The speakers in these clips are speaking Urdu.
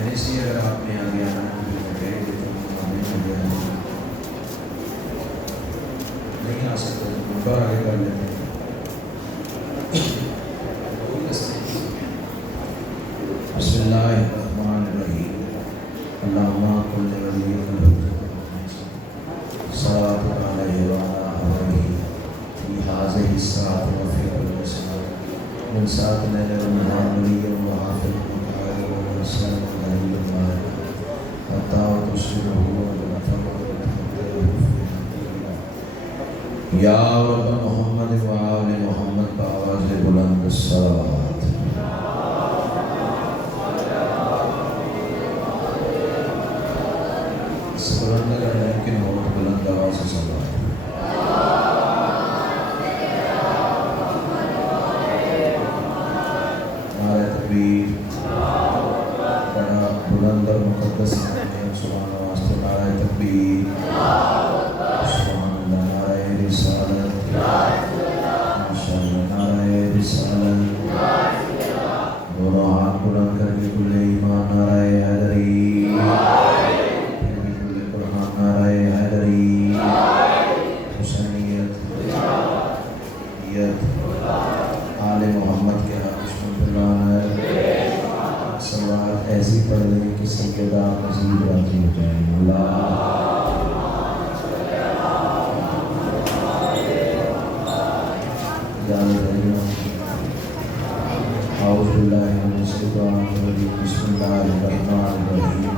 پہلے سے اگر آپ نے آگے آنا ہے نہیں آ سکتے تو آگے کر لیتے ہیں. بسم اللہ الرحمن الرحیم. اللہم کل ولی صلاۃ علیہ وعلی آلہ فی ہذہ الساعۃ وفی کل ساعۃ من ساعۃ لیل ونہار ولی وحافظ مقاعد وسلم علیہ وآلہ وطاعت سرہ یا رب محمد وآل محمد بآواز بلند الصلاۃ. بلند اگر ممکن ہو تو بلند آواز سے صلاۃ. نعرہ تکبیر. بڑا بلند اور مقدس نام سبحان اللہ. نعرہ تکبیر. سبحان اللہ. نعرہ رسالت. ماشاءاللہ. نعرہ رسالت. دونوں ہاتھ بلند کر کے کل ایمان. نعرہ حیدری. آل محمد کے سوال ایسی پڑھ لیں کہ سیدہ مزید راضی ہو جائیں. اللہ اعوذ باللہ من الشیطان الرجیم. بسم اللہ الرحمن الرحیم.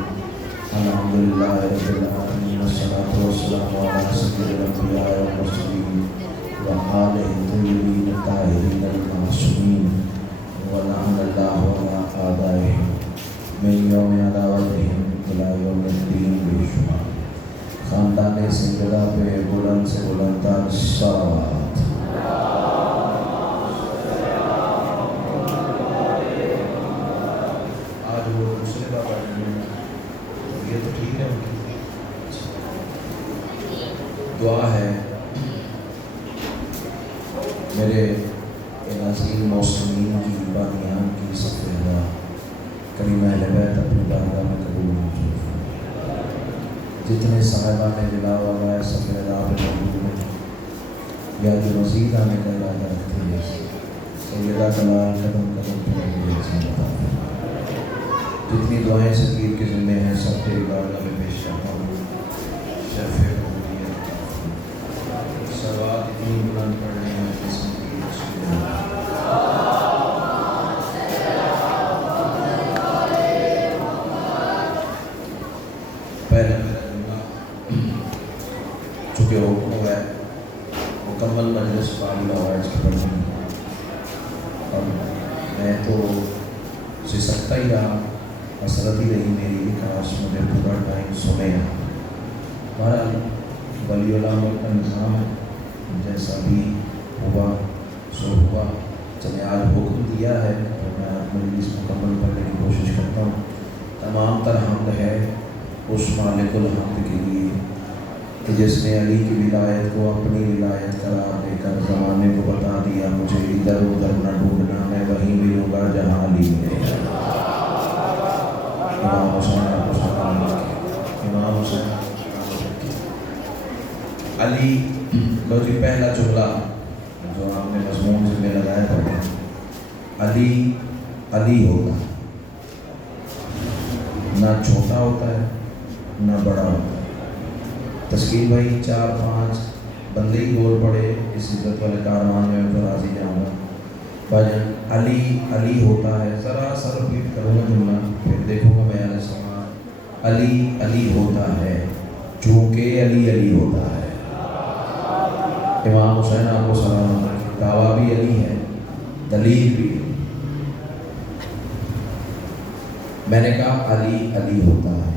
الحمدللہ رب العالمین والصلاة والسلام علی سید الانبیاء والمرسلین وآلہ الطیبین الطاہرین المعصومین ولعن اللہ علی اعدائہم من یوم عداوتہم الی یوم الدین بے شمار. خاندان سیدہ پہ بلند سے بلند تر صلوات. آج وہ دوسرے کا پڑھنے یہ تو ٹھیک ہے. دعا ہے میرے عظیم موسمین کی بانیان کی سفیدہ کریم اہل بیت اپنی بارگاہ میں قبول موجود. جتنے صاحبان جلا والا سفیدہ پہ موجود ہیں یا جو مزید آنے کا ارادہ رکھتے ہیں سیدہ کلال قدم قدم پہ جتنی دعائیں سکیر کے ذمے ہیں سب تیری بارگاہ میں پیش کرتا ہوں. شرف سوال اتنی بلند پڑھنے ہیں جس میں پہلے میرا جملہ چونکہ حکم ہے مکمل مجلس پالی آواز کی پڑھنی اور میں تو سکتا ہی رہا حسرت ہی رہی میری کاش مجھے پورا ٹائم سنے. بہرحال ولی اللہ کا نظام ہے جیسا بھی ہوا سو ہوا. چلے آج حکم دیا ہے تو میں مجلس مکمل کرنے کی کوشش کرتا ہوں. تمام تر حمد ہے اس مالک الحمد کے لیے کہ جس نے علی کی ولایت کو اپنی ولایت قرار دے کر زمانے کو بتا دیا مجھے ادھر ادھر نہ ڈھونڈنا میں وہیں ملوں گا جہاں علی ہے. امام حسین علی لو جی پہلا جملہ جو آپ نے مضمون سے میں لگایا تھا. علی علی ہوتا ہے نہ چھوٹا ہوتا ہے نہ بڑا ہوتا ہے. تسکین بھائی 4-5 بندے ہی بول پڑے اس عزت والے کاروان میں تو راضی جاؤں گا. بھاجن علی علی ہوتا ہے. ذرا سا ریپیٹ کروں گا جملہ پھر دیکھوں گا میں علیہ السلام. علی علی ہوتا ہے چونکہ علی علی ہوتا ہے. امام حسین آپ کو سلام. دعویٰ بھی علی ہے دلیل بھی. میں نے کہا علی علی ہوتا ہے.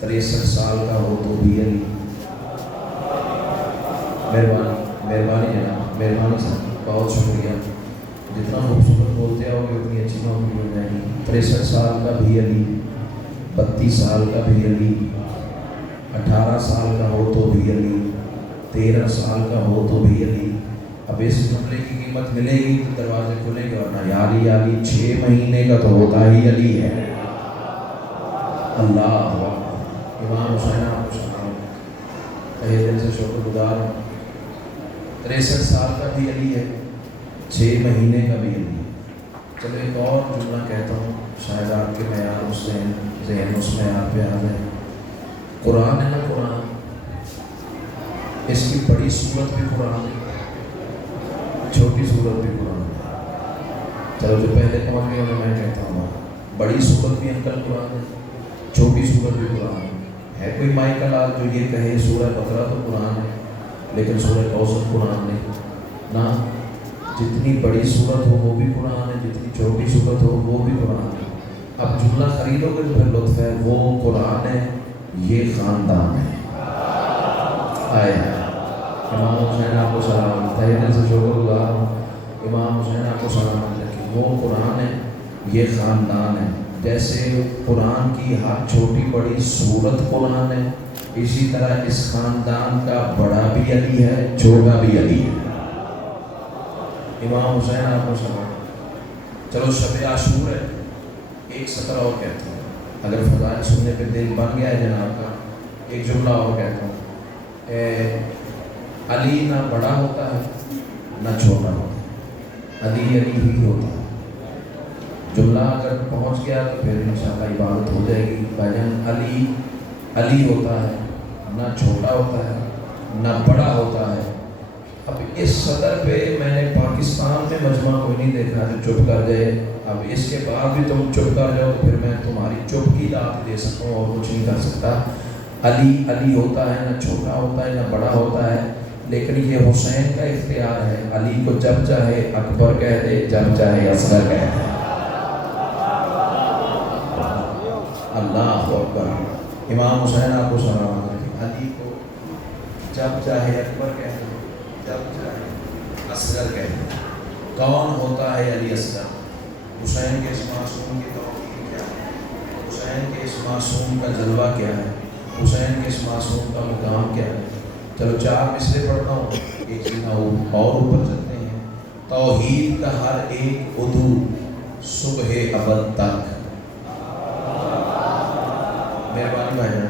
63 سال کا ہو تو بھی علی. مہربانی جناب مہربانی سر بہت شکریہ. جتنا خوبصورت بولتے ہو گے اتنی اچھی نوکری مل جائے گی. 63 سال کا بھی علی 32 سال کا بھی علی 18 سال کا ہو تو بھی علی 13 سال کا ہو تو بھی علی. اب اس جملے کی قیمت ملے گی تو دروازے کھلیں گے ورنہ یا علی 6 مہینے کا تو ہوتا ہی علی ہے. اللہ امام حسین آپ کو سلام، تہہ دل سے شکر گزار ہوں۔ 63 سال کا بھی علی ہے، 6 مہینے کا بھی علی ہے۔ چلو ایک اور جملہ کہتا ہوں، شاید آپ کے معیار اس ذہن اس میں آپ پہ آ جائے۔ قرآن ہے نا، قرآن، اس کی بڑی صورت بھی قرآن ہے، چھوٹی صورت بھی قرآن ہے۔ چلو جو پہلے پہنچ گئے انہیں میں کہتا ہوں، بڑی صورت بھی انکل قرآن ہے، چھوٹی صورت بھی قرآن ہے کوئی مائی کا لال جو یہ کہے سورہ بقرہ تو قرآن ہے لیکن سورہ کوثر قرآن نہیں نہ، جتنی بڑی صورت ہو وہ بھی قرآن ہے، جتنی چھوٹی صورت ہو وہ بھی قرآن ہے۔ اب جملہ خریدو گے تو پھر لطف ہے، وہ قرآن ہے، یہ خاندان ہے۔ آئے امام حسین آپ کو سلام، تہہ دل سے شکر گزار ہوں، امام حسین آپ کو سلام رکھیں، وہ قرآن ہے، یہ خاندان ہے۔ جیسے قرآن کی ہر چھوٹی بڑی صورت قرآن ہے، اسی طرح اس خاندان کا بڑا بھی علی ہے، چھوٹا بھی علی ہے۔ امام حسین آپ کو سلام۔ چلو شب عاشور ہے، ایک سطر اور کہتا ہوں، اگر فضائل سننے پہ دل بن گیا ہے جناب کا، ایک جملہ اور کہتا ہوں۔ علی نہ بڑا ہوتا ہے نہ چھوٹا ہوتا ہے، علی علی ہی ہوتا ہے۔ جملہ اگر پہنچ گیا تو پھر انشاءاللہ عبادت ہو جائے گی۔ بھائی علی علی ہوتا ہے، نہ چھوٹا ہوتا ہے نہ بڑا ہوتا ہے۔ اب اس صدر پہ میں نے پاکستان میں مجمع کوئی نہیں دیکھا جو چپ کر جائے۔ اب اس کے بعد بھی تم چپ کر جاؤ تو پھر میں تمہاری چپ کی دعوت دے سکتا ہوں اور کچھ نہیں کر سکتا۔ علی علی ہوتا ہے، نہ چھوٹا ہوتا ہے نہ بڑا ہوتا ہے، لیکن یہ حسین کا اختیار ہے، علی کو جب چاہے اکبر کہہ دے، جب چاہے اصغر کہہ دے۔ اللہ اکبر۔ امام حسین آپ کو سلام علیکم، علی کو جب چاہے اکبر کہہ دے، جب چاہے اصغر کہہ دے۔ کون ہوتا ہے علی اصغر؟ حسین کے اس معصوم کی توقیر کیا ہے؟ حسین کے اس معصوم کا جلوہ کیا ہے؟ حسین کے اس معصوم کا مقام کیا ہے؟ چلو 4 مصرے پڑھتا ہوں، ایک چیزاں اور اوپر چلتے ہیں۔ توحید کا ہر ایک عضو صبح ابد تک، مہربانی بھائی جان،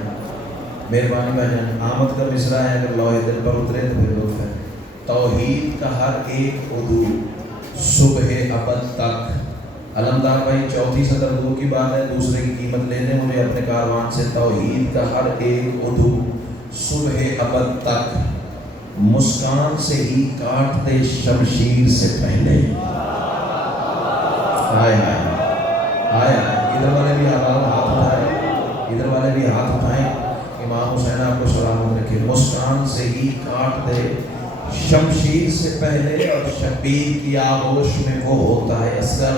مہربانی بھائی جان، آمد کا مصرع ہے، اگر لوح دل پر اترے تو پھر لطف ہے۔ توحید کا ہر ایک عضو صبح ابد تک۔ علمدار بھائی 4تھی سطر عضو کی بات ہے، دوسرے کی قیمت لے لیں مجھے اپنے کاروان سے۔ توحید کا ہر ایک عضو صبح ابد تک، مسکان سے ہی کاٹ دے شمشیر سے پہلے۔ آئے آئے آئے، ادھر والے بھی ہاتھ اٹھائیں، ادھر والے بھی ہاتھ اٹھائیں۔ امام حسین آپ کو سلامت رکھے، مسکان سے ہی کاٹ دے شمشیر سے پہلے، اور شبیر کی آغوش میں وہ ہوتا ہے اصغر،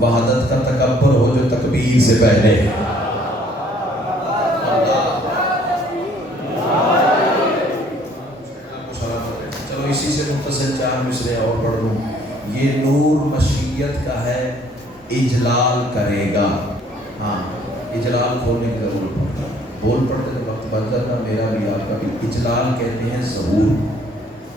وحدت کا تکبر ہو جو تکبیر سے پہلے۔ چلو اسی سے متصل 4 مصرے اور پڑھ لوں۔ یہ نور مشیت کا ہے، اجلال کرے گا۔ ہاں اجلال کھولنے کی ضرورت پڑتا ہے، بول پڑھتے تو وقت بچ جاتا، میرا بھی آپ کا بھی۔ اجلال کہتے ہیں ظہور،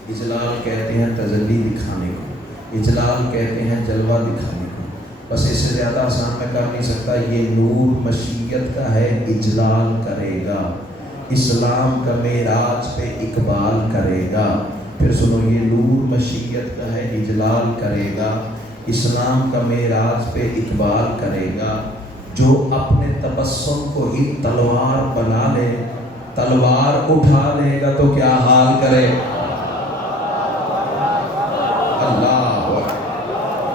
اجلال کہتے ہیں تجلی دکھانے کو، اجلال کہتے ہیں جلوہ دکھانے کو، بس اس سے زیادہ آسان میں کر نہیں سکتا۔ یہ نور مشیت کا ہے، اجلال کرے گا، اسلام کا معراج پہ اقبال کرے گا۔ پھر سنو، یہ نور مشیت کا ہے، اجلال کرے گا، اسلام کا معراج پہ اقبال کرے گا۔ جو اپنے تبسم کو ہی تلوار بنا لے، تلوار اٹھا لے گا تو کیا حال کرے۔ اللہ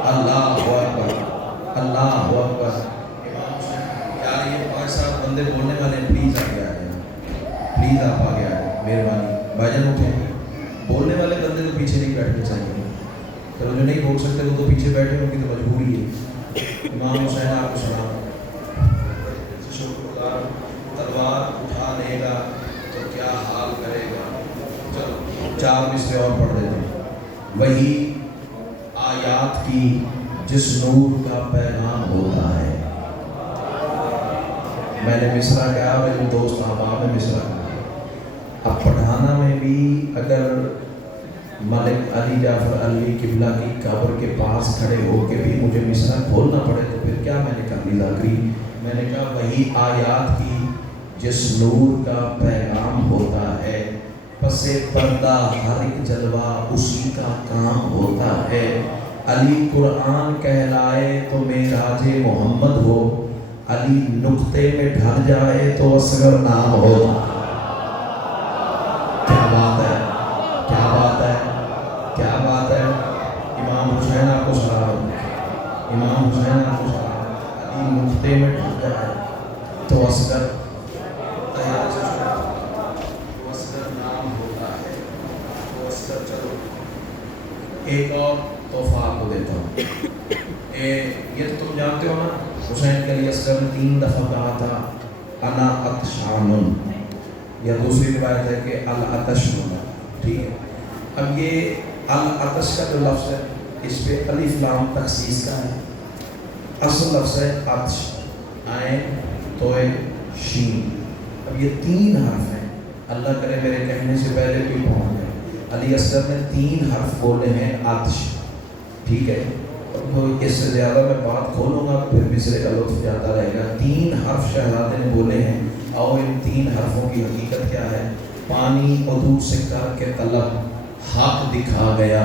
اللہ اکبر، اللہ اکبر۔ یار یہ 5 7 بندے بولنے والے، پلیز آگے آ جائیں، پلیز آپ آگے آ جائیں، مہربانی بھائی جان اٹھیں۔ بولنے والے بندے تو پیچھے نہیں بیٹھنے چاہیے، چلو جو نہیں بول سکتے وہ تو پیچھے بیٹھے، ان کی تو مجبوری ہے۔ امام حسین آپ کو سلام، تلوار اٹھا لے گا تو کیا حال کرے گا۔ چلو 4 مصرے اور پڑھ دیتے ہیں۔ وہی آیات کی جس نور کا پیغام ہوتا ہے۔ میں نے مصرع کہا، میرے دوست احباب نے مصرع کہا۔ اب پڑھانا میں بھی اگر ملک علی جعفر علی قبلہ کی قبر کے پاس کھڑے ہو کے بھی مجھے مصرع کھولنا پڑے تو پھر کیا میں نے کر لی ذاکری۔ میں نے کہا وہی آیات کی جس نور کا پیغام ہوتا ہے، پس پردہ ہر ایک جلوہ اسی کا کام ہوتا ہے۔ علی قرآن کہلائے تو معراج محمد ہو، علی نقطے میں ڈھل جائے تو اصغر نام ہوتا۔ کیا بات ہے، کیا بات ہے، کیا بات ہے۔ امام حسین آپ کو سلام، امام حسین آپ کو سلام۔ علی نقطے میں ڈھل جائے تو اصغر نام ہوتا ہے، تو اصغر۔ چلو ایک اور تحفہ آپ کو دیتا ہوں۔ یہ تو تم جانتے ہو نا، حسین کے علی اصغر نے 3 دفعہ کہا تھا انا عطشان، یا دوسری روایت ہے کہ العطش ہونا، ٹھیک ہے۔ اب یہ العطش کا جو لفظ ہے اس پہ الف لام تخصیص کا ہے، اصل لفظ ہے عطش، عین توئے شین۔ اب یہ 3 حرف ہیں، اللہ کرے میرے کہنے سے پہلے کوئی پہنچ جائے۔ علی اصغر نے 3 حرف بولے ہیں عطش، ٹھیک ہے۔ اس سے زیادہ میں بات کھولوں گا پھر مصرے کا لطف جاتا رہے گا۔ 3 حرف شہزادے نے بولے ہیں، اور ان 3 حرفوں کی حقیقت کیا ہے؟ پانی عدو سے کر کے طلب حق دکھا گیا،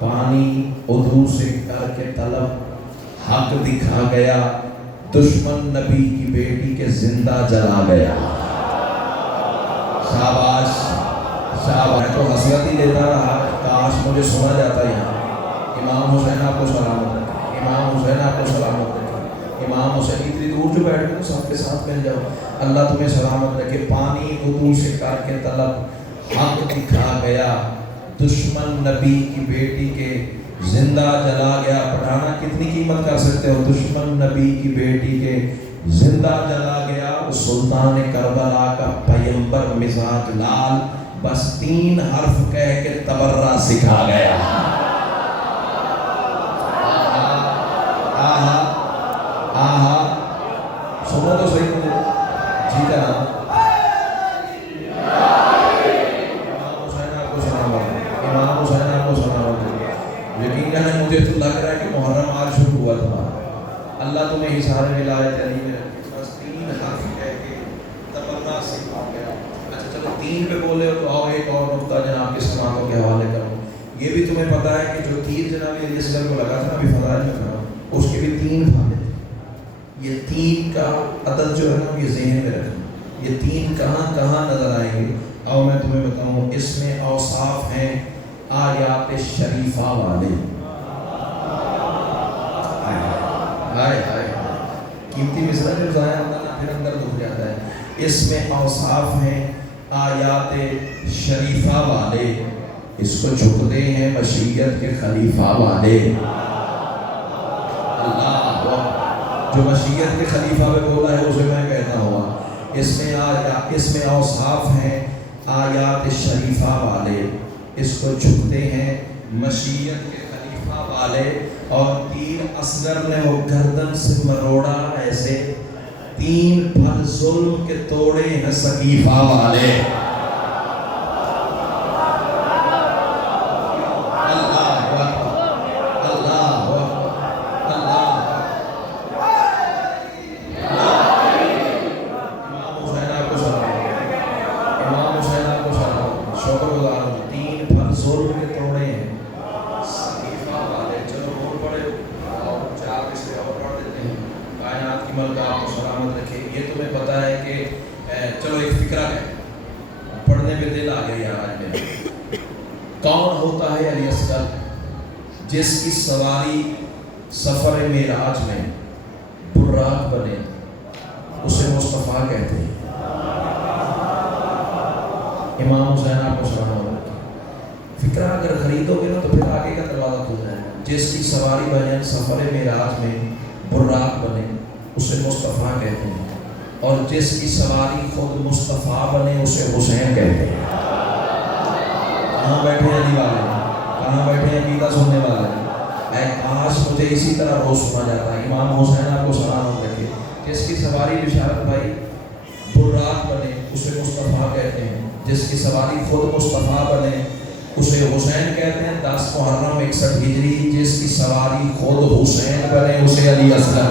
پانی عدو سے کر کے طلب حق دکھا گیا، دشمن نبی کی بیٹی کے زندہ جلا گیا۔ شاباش شاباش، میں تو حسرت ہی لیتا رہا، کاش مجھے سنا جاتا یہاں۔ امام حسین آپ کو سلامت رکھے، امام حسین آپ کو سلامت رکھے، امام حسین اتنی دور جو بیٹھ گئے سب کے ساتھ مل جاؤ۔ اللہ تمہیں سلامت رکھے۔ پانی عدو سے کر کے طلب حق دکھا گیا، دشمن نبی کی بیٹی کے زندہ جلا گیا۔ پڑھانا کتنی قیمت کر سکتے ہو؟ دشمن نبی کی بیٹی کے زندہ جلا گیا، سلطان کربلا کا پیمبر مزاج لال، بس 3 حرف کہہ کے تبرہ سکھا گیا۔ آہا آہا، سنو تو صحیح مجھے جی کا نام۔ امام حسین آپ کو سلامت، امام حسین آپ کو سلامت۔ یقیناً مجھے تو لگ رہا ہے کہ محرم آج شروع ہوا تھا۔ اللہ تمہیں حصار ولایت علی میں رکھے، بس 3 حرف کہہ کے تبرہ سکھا گیا۔ اچھا چلو 3 پہ بولے ہو تو آؤ ایک اور نقطہ جناب کے سماعتوں کے حوالے کروں۔ یہ بھی تمہیں پتہ ہے کہ جو تیر جناب علی اصغر کو لگا تھا ابھی فضائل میں تھا، اس کے بھی 3 پھاندے تھے۔ یہ 3 کا عدد جو ہے نا یہ ذہن میں رکھنا، یہ 3 کہاں کہاں نظر آئیں گے۔ اور میں تمہیں بتاؤں، اس میں اوصاف ہیں آیات شریفہ والے۔ ہائے ہائے، قیمتی مصرع جو ضائع ہوتا ہے پھر اندر دکھ جاتا ہے۔ اس میں اوصاف ہیں آیات شریفہ والے، اس کو جھکتے ہیں مشیت کے خلیفہ والے۔ جو مشیت کے خلیفہ میں بولا ہے اسے میں کہتا ہوا۔ اس میں اوصاف ہیں آیات شریفہ والے، اس کو جھکتے ہیں مشیت کے خلیفہ والے۔ اور تیر اصغر نے وہ گردن سے مروڑا ایسے، 3 پھل ظلم کے توڑے ہیں سقیفہ والے۔ جس کی سواری سفر معراج میں براق بنے اسے مصطفیٰ کہتے ہیں۔ امام حسین آپ کو سلام علیکم۔ فکرہ اگر خریدو گے نا تو پھر آگے کا دروازہ کھل جائے گا۔ جس کی سواری بنے سفر معراج میں براق بنے اسے مصطفیٰ کہتے ہیں، اور جس کی سواری خود مصطفیٰ بنے اسے حسین کہتے ہیں۔ کہاں بیٹھے علی والے، کہاں بیٹھے عقیدہ سننے والے؟ اے کاش مجھے اسی طرح روز سنا جاتا ہے۔ امام حسین آپ کو سلام رکھے۔ جس کی سواری بشارت بھائی براق بنے اسے مصطفیٰ کہتے ہیں، جس کی سواری خود مصطفیٰ بنے اسے حسین کہتے ہیں۔ 10 محرم 61 ہجری، جس کی سواری خود حسین بنے اسے علی اصغر۔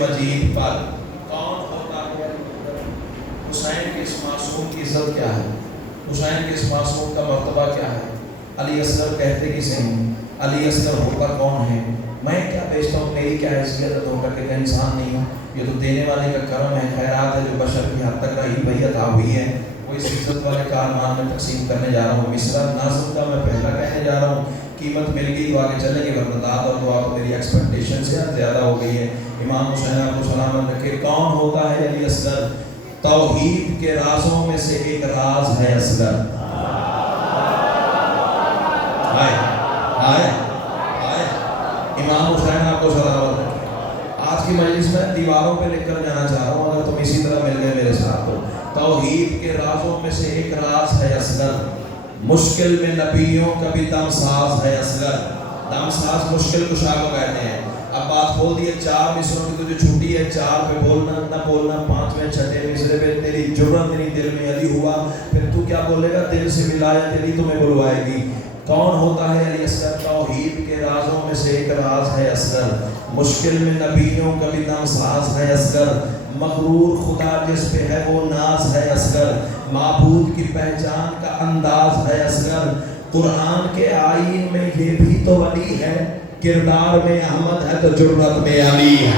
مجید پر کون ہوتا ہے؟ حسین کے اس معصوم کی عزت کیا ہے؟ حسین کے اس معصوم کا مرتبہ کیا ہے؟ علی اصغر کہتے کسے ہیں؟ علی اصغر ہوتا کون ہے؟ میں کیا بیچتا ہوں، میری کیا حیثیت ہو کر کے انسان نہیں ہوں؟ یہ تو دینے والے کا کرم ہے، خیرات ہے جو بشر کی حد تک رہی بھئی عطا ہوئی ہے، وہ اس عزت والے کارمان میں تقسیم کرنے جا رہا ہوں۔ مصرع ناظم کا میں پہلا کہنے جا رہا ہوں، قیمت مل گئی تو آگے چلیں گے، ورنہ داد اور دعا تو میری ایکسپیکٹیشن سے زیادہ ہو گئی ہے۔ امام حسین آپ کو سلامت رکھے۔ کون ہوتا ہے علی اصغر؟ توحید کے رازوں میں سے ایک راز ہے اصغر۔ آئے آئے آئے امام حسین آپ کو سلامت رکھے۔ آج کی مجلس میں دیواروں پہ لکھ کر جانا چاہ رہا ہوں، اگر تم اسی طرح مل گئے میرے ساتھ تو توحید کے رازوں میں سے ایک راز ہے اصغر۔ مشکل میں نبیوں کا بھی دم ساز ہے اصغر۔ دم ساز مشکل کشا کو کہتے ہیں۔ اب بات کھول دی ہے، 4 مصروں کی تجھے چھٹی ہے، 4 پہ بولنا نہ بولنا، 5ویں 6 مصرے پہ تیری جرت نہیں دل میں علی ہوا، پھر تو کیا بولے گا؟ دل سے ولایت علی تمہیں بلوائے گی۔ کون ہوتا ہے علی اصغر؟ توحید کے رازوں میں سے ایک راز ہے اصغر۔ مشکل میں نبیوں کا بھی دم ساز ہے اصغر۔ مغرور خدا جس پہ ہے وہ ناز ہے اصغر۔ معبود کی پہچان کا انداز ہے اصغر۔ قرآن کے آئین میں یہ بھی تو ولی ہے، کردار میں احمد ہے تو جرت میں علی ہے۔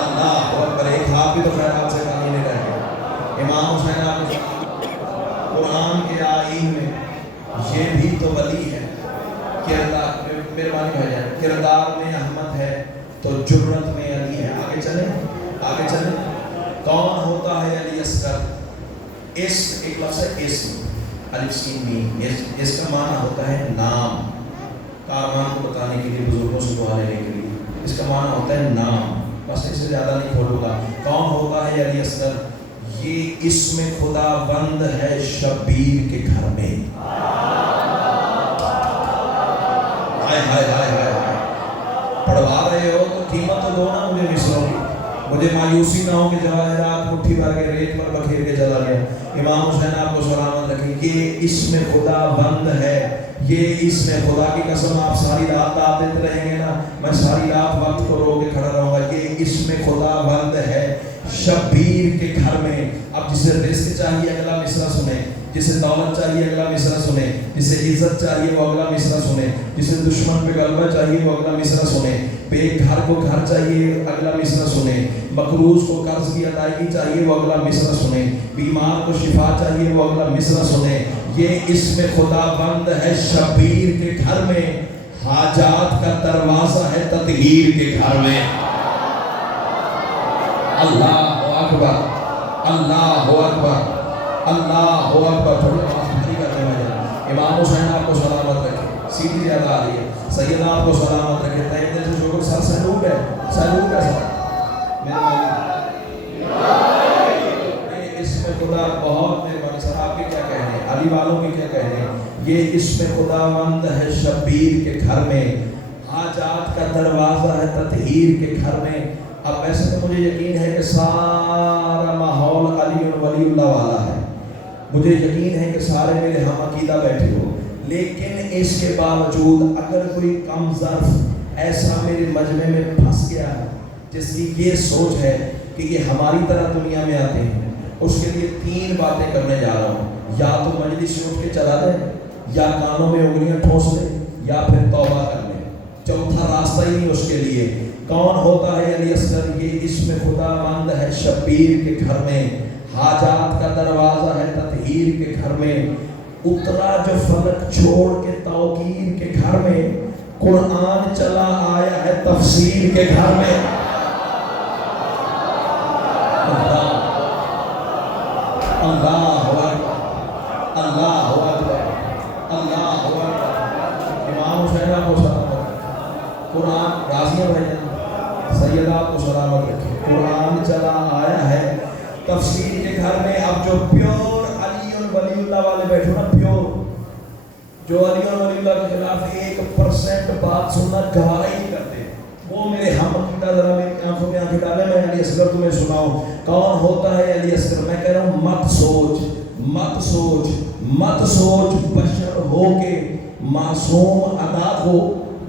اللہ اکبر، ایک ہاتھ بھی تو خیر آپ سے کہیں نہیں رہے گا۔ امام حسین آپ قرآن کے آئین میں یہ بھی تو ولی ہے، کردار مہربانی بھائی جان، کردار میں احمد ہے تو جرت میں علی ہے۔ آگے چلیں آگے چلیں۔ کون ہوتا ہے علی اصغر؟ اسم، ایک لفظ ہے اسم، الف سین میم، اس کا معنی ہوتا ہے نام۔ کارمان کو بتانے کے لیے، بزرگوں سے دعا لینے کے لیے، اس کا معنی ہوتا ہے نام، بس اس سے زیادہ نہیں کھولوں گا۔ کون ہوتا ہے علی اصغر؟ یہ اسم خدا بند ہے شبیر کے گھر میں۔ ہائے ہائے ہائے ہائے، پڑھوا رہے ہو تو قیمت تو دو نا مجھے مصروں کی، مجھے مایوسی نہ ہو کہ جواہرات مٹھی بھر کے ریت پر بکھیر کے چلا گیا۔ امام حسین آپ کو سلامت رکھیں۔ یہ اسم خدا بند ہے، یہ اسم خدا کی قسم آپ ساری رات آپ دیتے رہیں گے نا، میں ساری رات وقت کو رو کے کھڑا رہوں گا۔ یہ اسم خدا بند ہے شبیر کے گھر میں۔ اب جسے رزق چاہیے اگلا مصرع سنیں، جسے دولت چاہیے اگلا مصرع سنیں، جسے عزت چاہیے وہ اگلا مصرع سنیں، جسے دشمن پہ غلبہ چاہیے وہ اگلا مصرع سنیں، بے گھر کو گھر چاہیے اگلا مصرع سنیں، مقروض کو قرض کی ادائیگی چاہیے وہ اگلا مصرع سنیں، بیمار کو شفا چاہیے وہ اگلا مصرع سنیں۔ یہ اسم خدا بند ہے شبیر کے گھر میں، حاجات کا دروازہ ہے تطہیر کے گھر میں۔ اللہ اکبر، اللہ اکبر، اللہ اکبر۔ تھوڑی آواز بھاری کرتے ہیں۔ امام حسین آپ کو سلامت رکھے، سیدھی زیادہ آ رہی ہے، سیدہ آپ کو سلامت رکھے، تہہ دل سے شکر، سر سلوٹ ہے، سلوٹ ہے سر اسم خدا بہت مہربانی۔ سر آپ کے کیا کہنے ہیں، علی والوں کے کیا کہنے ہیں؟ یہ اسم خدا بند ہے شبیر کے گھر میں، حاجات کا دروازہ ہے تطہیر کے گھر میں۔ اب ویسے تو مجھے یقین ہے کہ سارا ماحول علی اور ولی اللہ والا ہے، مجھے یقین ہے کہ سارے میرے ہم عقیدہ بیٹھے ہو، لیکن اس کے باوجود اگر کوئی کم ظرف ایسا میرے مجمع میں پھنس گیا ہے جس کی یہ سوچ ہے کہ یہ ہماری طرح دنیا میں آتے ہیں، اس کے لیے 3 باتیں کرنے جا رہا ہوں۔ یا تو مجلس سے اٹھ کے چلا دے، یا کانوں میں انگلیاں ٹھونس لے، یا پھر توبہ کر لے، چوتھا راستہ ہی نہیں اس کے لیے۔ کون ہوتا ہے علی اصغر؟ یہ اسم خدا بند ہے شبیر کے گھر میں، حاجات کا دروازہ ہے تطہیر کے گھر میں۔ اترا جو فلک چھوڑ کے توقیر کے گھر میں، قرآن چلا آیا ہے تفسیر کے گھر میں۔ اللہ اکبر، اللہ اکبر، اللہ اکبر۔ امام حسین آپ کو سلامت رکھے، قرآن راضی بھائی سیدہ آپ کو سلامت رکھے، قرآن چلا آیا ہے تفسیر کے گھر میں۔ اب جو پیور علی اور ولی اللہ والے بیٹھو نا، پیور جو علی اور ولی اللہ کے خلاف 1% بات سننا گوارا ہی نہیں کرتے، وہ میرے ہم عقیدہ ذرا میری آنکھوں میں آنکھیں ڈالے، میں علی اصغر تمہیں سناؤں۔ کون ہوتا ہے علی اصغر؟ میں کہہ رہا ہوں مت سوچ، مت سوچ، مت سوچ بشر ہو کے معصوم ادا ہو،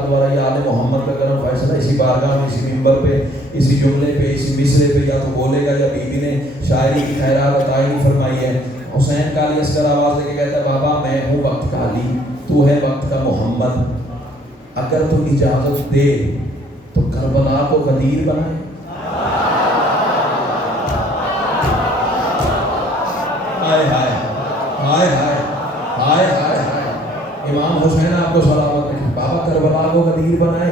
دوبارہ یہ آل محمد کا کرم فیصلہ اسی بارگاہ میں، اسی منبر پہ، اسی جملے پہ، اسی مصرے پہ یا تو بولے گا یا بیوی نے شاعری کی خیرات عطائی نہیں فرمائی ہے۔ حسین کا علی اصغر آواز دے کے کہتا ہے بابا میں ہوں وقت کا علی، تو ہے وقت کا محمد، اگر تو اجازت دے تو کربلا کو غدیر بنائے۔ ہائے ہائے ہائے ہائے ہائے ہائے ہائے، امام حسین آپ کو سلامت رکھے، بابا کربلا کو غدیر بنائے۔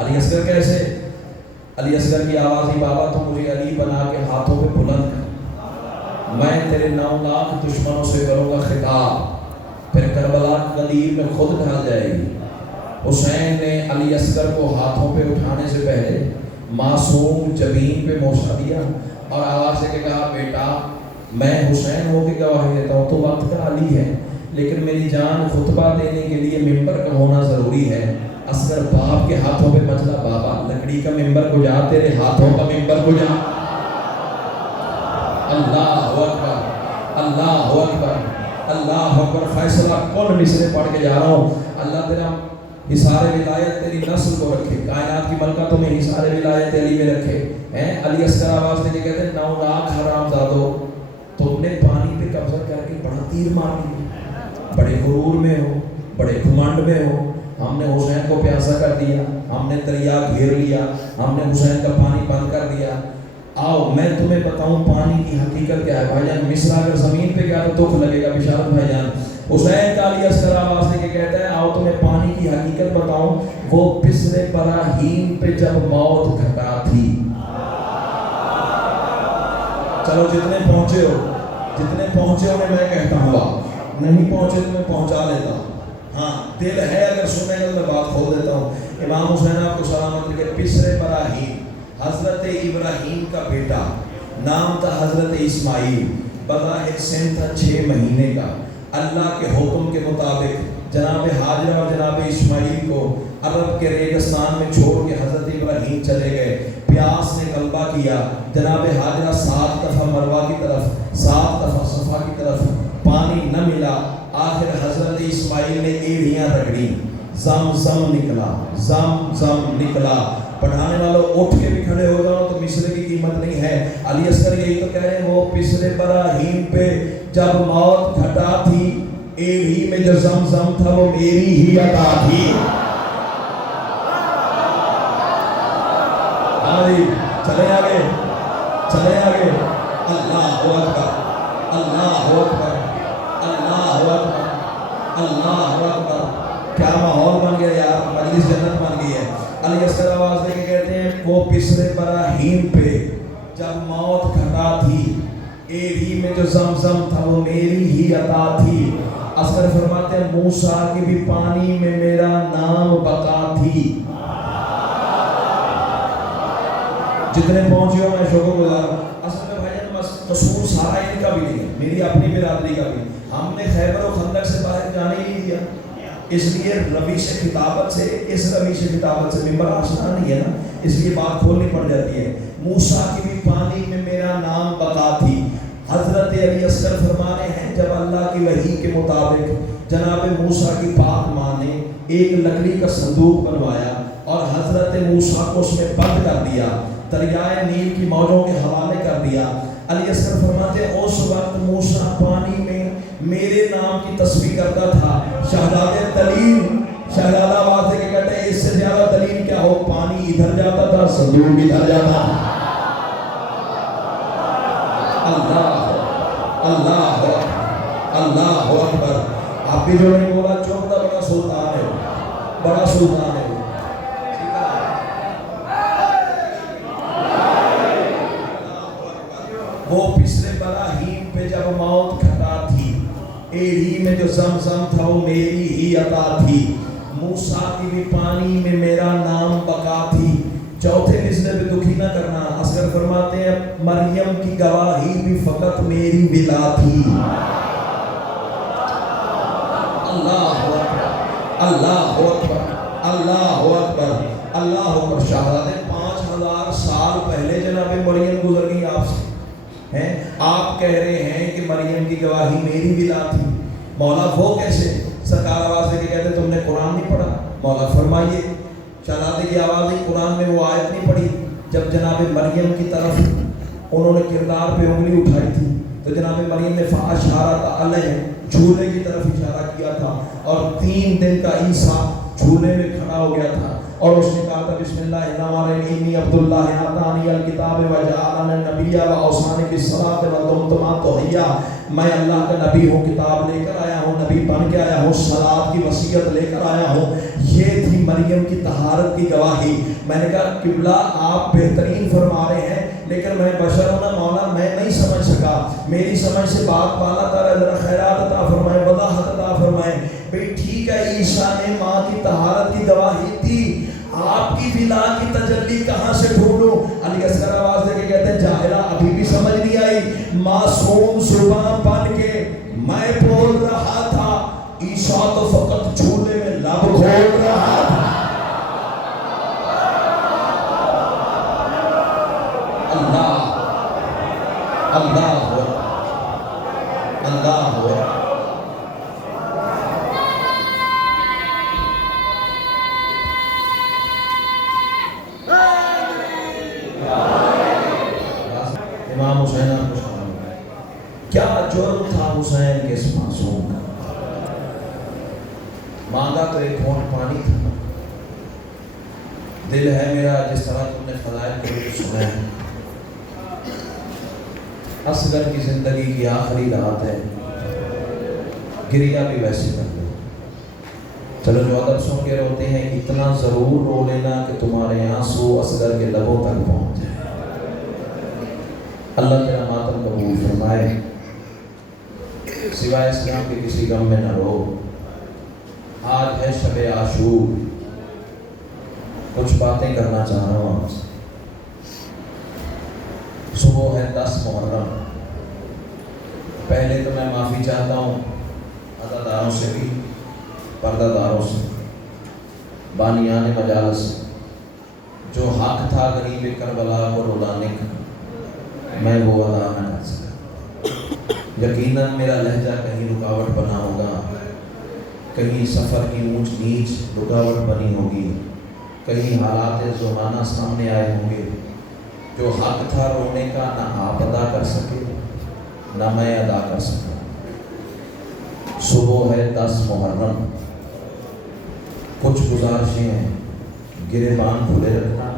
علی اصغر کیسے؟ علی اصغر کی آواز ہی بابا تو مجھے علی بنا کے ہاتھوں پہ بلند کر، میں تیرے 9 لاکھ دشمنوں سے کروں گا خطاب، پھر کربلا غدیر میں خود ڈھل جائے گی۔ حسین نے علی اصغر کو ہاتھوں پہ اٹھانے سے پہلے معصوم جبین پہ موسا دیا اور آواز سے کہا بیٹا میں حسین ہو کے گواہی دیتا ہوں تو وقت کا علی ہے، لیکن میری جان خطبہ دینے کے لیے ممبر کا ہونا ضروری ہے۔ اصغر باپ کے ہاتھوں پہ مچلا، بابا لکڑی کا ممبر کو جا، تیرے ہاتھوں کا ممبر کو جا۔ اللہ اکبر اللہ اکبر اللہ اکبر، فیصلہ کون مصرے پڑھ کے جا رہا ہوں۔ اللہ تیرا حصار ولایت تیری نسل کو رکھے، کائنات کی ملکہ تمہیں حصار ولایت علی میں رکھے۔ علی اصغر آواز دے کے کہتے ہیں 9 لاکھ حرام زادو، تم نے پانی پہ قبضہ کر کے بڑا تیر مار دیا، بڑے غرور میں ہو، بڑے گھمنڈ میں ہو۔ ہم نے حسین کو پیاسا کر دیا، ہم نے دریا گھیر لیا، ہم نے حسین کا پانی بند کر دیا۔ آؤ میں تمہیں بتاؤں پانی کی حقیقت کیا ہے۔ بھائی جان مصر اگر زمین پہ گیا تو دکھ لگے گا، بشارت بھائی جان۔ حسین کا علی اصغر آواز دے کے کہتا ہے آؤ تمہیں پانی کی حقیقت بتاؤں، وہ بسر براہیم پہ جب موت گھٹا تھی۔ چلو جتنے پہنچے ہو میں کہتا ہوں، نہیں پہنچے تو میں پہنچا لیتا ہوں۔ ہاں دل ہے اگر سنے گا تو میں بات کھول دیتا ہوں۔ امام حسین آپ کو سلامت کے بسر براہیم، حضرت ابراہیم کا بیٹا، نام تھا حضرت اسماعیل، بظاہر سن تھا 6 مہینے کا۔ اللہ کے حکم کے مطابق جناب ہاجرہ اور جناب اسماعیل کو عرب کے ریگستان میں چھوڑ کے حضرت ابراہیم چلے گئے۔ پیاس نے غلبہ کیا، جناب ہاجرہ 7 دفعہ مروہ کی طرف، 7 دفعہ صفا کی طرف، پانی نہ ملا۔ آخر حضرت اسماعیل نے ایڑیاں رگڑی، زم زم نکلا۔ پڑھانے والوں اٹھ کے بھی کھڑے ہو جاؤ تو مصرے کی قیمت نہیں ہے۔ علی اصغر یہی تو کہہ رہے ہیں، وہ بسر براہیم پہ جب موت گھٹا تھی، ایڑی میں جو زمزم تھا وہ میری ہی عطا تھی۔ چلے آگے اللہ اکبر اللہ اکبر اللہ اکبر اللہ اکبر، کیا ماحول بن گیا یار، مجلس جنت بن گئی ہے۔ علی اصغر آواز دے کے کہتے ہیں وہ بسر براہیم پہ جب موت گھٹا تھی، ایڑی میں جو زمزم تھا وہ میری ہی عطا تھی۔ اصغر فرماتے ہیں موسیٰ کی بھی پانی میں میرا نام بقا تھی۔ جتنے پہنچے ہو میں شکر گزار ہوں۔ اصل میں بھائی جان قصور سارا ان کا بھی نہیں ہے، میری اپنی برادری کا بھی۔ ہم نے خیبر و خندق سے باہر جانے ہی نہیں دیا، اس لیے رویش خطابت سے، اس رویش خطابت سے ممبر آشنا نہیں ہے نا، اس لیے بات کھولنی پڑ جاتی ہے۔ موسیٰ کی بھی پانی میں میرا نام بقا تھی۔ حضرت علی اصغر فرما رہے ہیں جب اللہ کی وحی کے مطابق جناب موسیٰ کی پاک ماں نے ایک لکڑی کا صندوق بنوایا اور حضرت موسیٰ کو اس میں بند کر دیا، دریائے نیل کی موجوں کے حوالے کر دیا۔ علی اصغر فرماتے ہیں اس وقت موسیٰ پانی میں میرے نام کی تسبیح کرتا تھا۔ شہزادے دلیل، شہزادہ آواز دے کے کہتے ہیں اس سے زیادہ دلیل کیا ہو، پانی ادھر جاتا تھا صندوق ادھر جاتا۔ اللہ اللہ اکبر۔ آپ بھی جو نہیں بولا چوکتا بڑا سلطان ہے، بڑا سلطان ہے۔ وہ بسر براہیم پہ جب موت گھٹا تھی، ایڑی میں جو زمزم تھا وہ میری ہی عطا تھی۔ موسیٰ کی بھی پانی میں میرا نام بقا تھی۔ چوتھے مصرے پہ دکھی نہ کرنا، اصغر فرماتے ہیں مریم کی گواہی بھی فقط میری ولا تھی۔ اللہ اکبر اللہ اکبر اللہ اکبر اللہ اکبر۔ شہزادے 5000 سال پہلے جناب مریم گزر گئی آپ سے، ہیں آپ کہہ رہے ہیں کہ مریم کی گواہی میری ولا تھی۔ مولا وہ کیسے؟ سرکار آواز دے کے کہتے تم نے قرآن نہیں پڑھا؟ مولا فرمائیے شہزادے کی آواز ہی قرآن میں وہ آیت نہیں پڑھی جب جناب مریم کی طرف انہوں نے کردار پہ انگلی اٹھائی تھی تو جناب مریم نے فاشارت علیہ جھولے کی طرف اشارہ کیا تھا اور 3 دن کا عیسیٰ جھولے میں کھڑا ہو گیا تھا اور اس نے کہا تھا بسم اللہ الرحمن الرحیم عبداللہ آتانی الکتاب وجعلنی نبیا واوصانی بالصلاۃ ودمت ما تحیا میں اللہ کا نبی ہوں کتاب لے کر آیا ہوں نبی بن کے آیا ہوں صلاۃ کی وصیت لے کر آیا ہوں یہ تھی مریم کی طہارت کی گواہی میں نے کہا قبلہ آپ بہترین فرما رہے ہیں لیکن میں بشر ہوں نا مولا میں نہیں سمجھ سکا میری سمجھ سے بات بالا تعالیٰ ذرا خیرات عطا فرمائے وضاحت عطا فرمائے بھئی ٹھیک ہے عیسیٰ نے ماں کی طہارت کی گواہی دی آپ کی بلا کی تجلی کہاں سے ڈھونڈوں علی اصغر آواز دے کے کہتے ہیں جاہلہ ابھی بھی سمجھ نہیں آئی معصوم زبان بن کے میں بول رہا تھا عیسیٰ تو فقط جھولے میں لب کھول رہا تھا اللہ اللہ اللہ امام حسین کیا جرم تھا حسین کے اس معصوم کا مانگا تو ایک ہونٹ پانی تھا دل ہے میرا جس طرح تم نے فضائل کے سنا ہے اصغر کی زندگی کی آخری رات ہے گریا بھی ویسے کر لو چلو جو ادب سن کے روتے ہیں اتنا ضرور رو لینا کہ تمہارے آنسو اصغر کے لبوں تک پہنچ جائے اللہ تیرا ماتم قبول فرمائے سوائے اسلام کے کسی غم میں نہ رو آج ہے شب عاشور کچھ باتیں کرنا چاہ رہا ہوں آپ سے صبح ہے 10 محرم پہلے تو میں معافی چاہتا ہوں عزاداروں سے بھی پردہ داروں سے بانیان مجالس جو حق تھا غریب کربلا کو رلانے کا میں وہ ادا نہ کر سکا یقیناً میرا لہجہ کہیں رکاوٹ بنا ہوگا کہیں سفر کی اونچ نیچ رکاوٹ بنی ہوگی کہیں حالات زمانہ سامنے آئے ہوں گے جو حق تھا رونے کا نہ آپ ادا کر سکے نہ میں ادا کر سکا صبح ہے 10 محرم کچھ گزارشیں ہیں گریبان کھلے رکھنا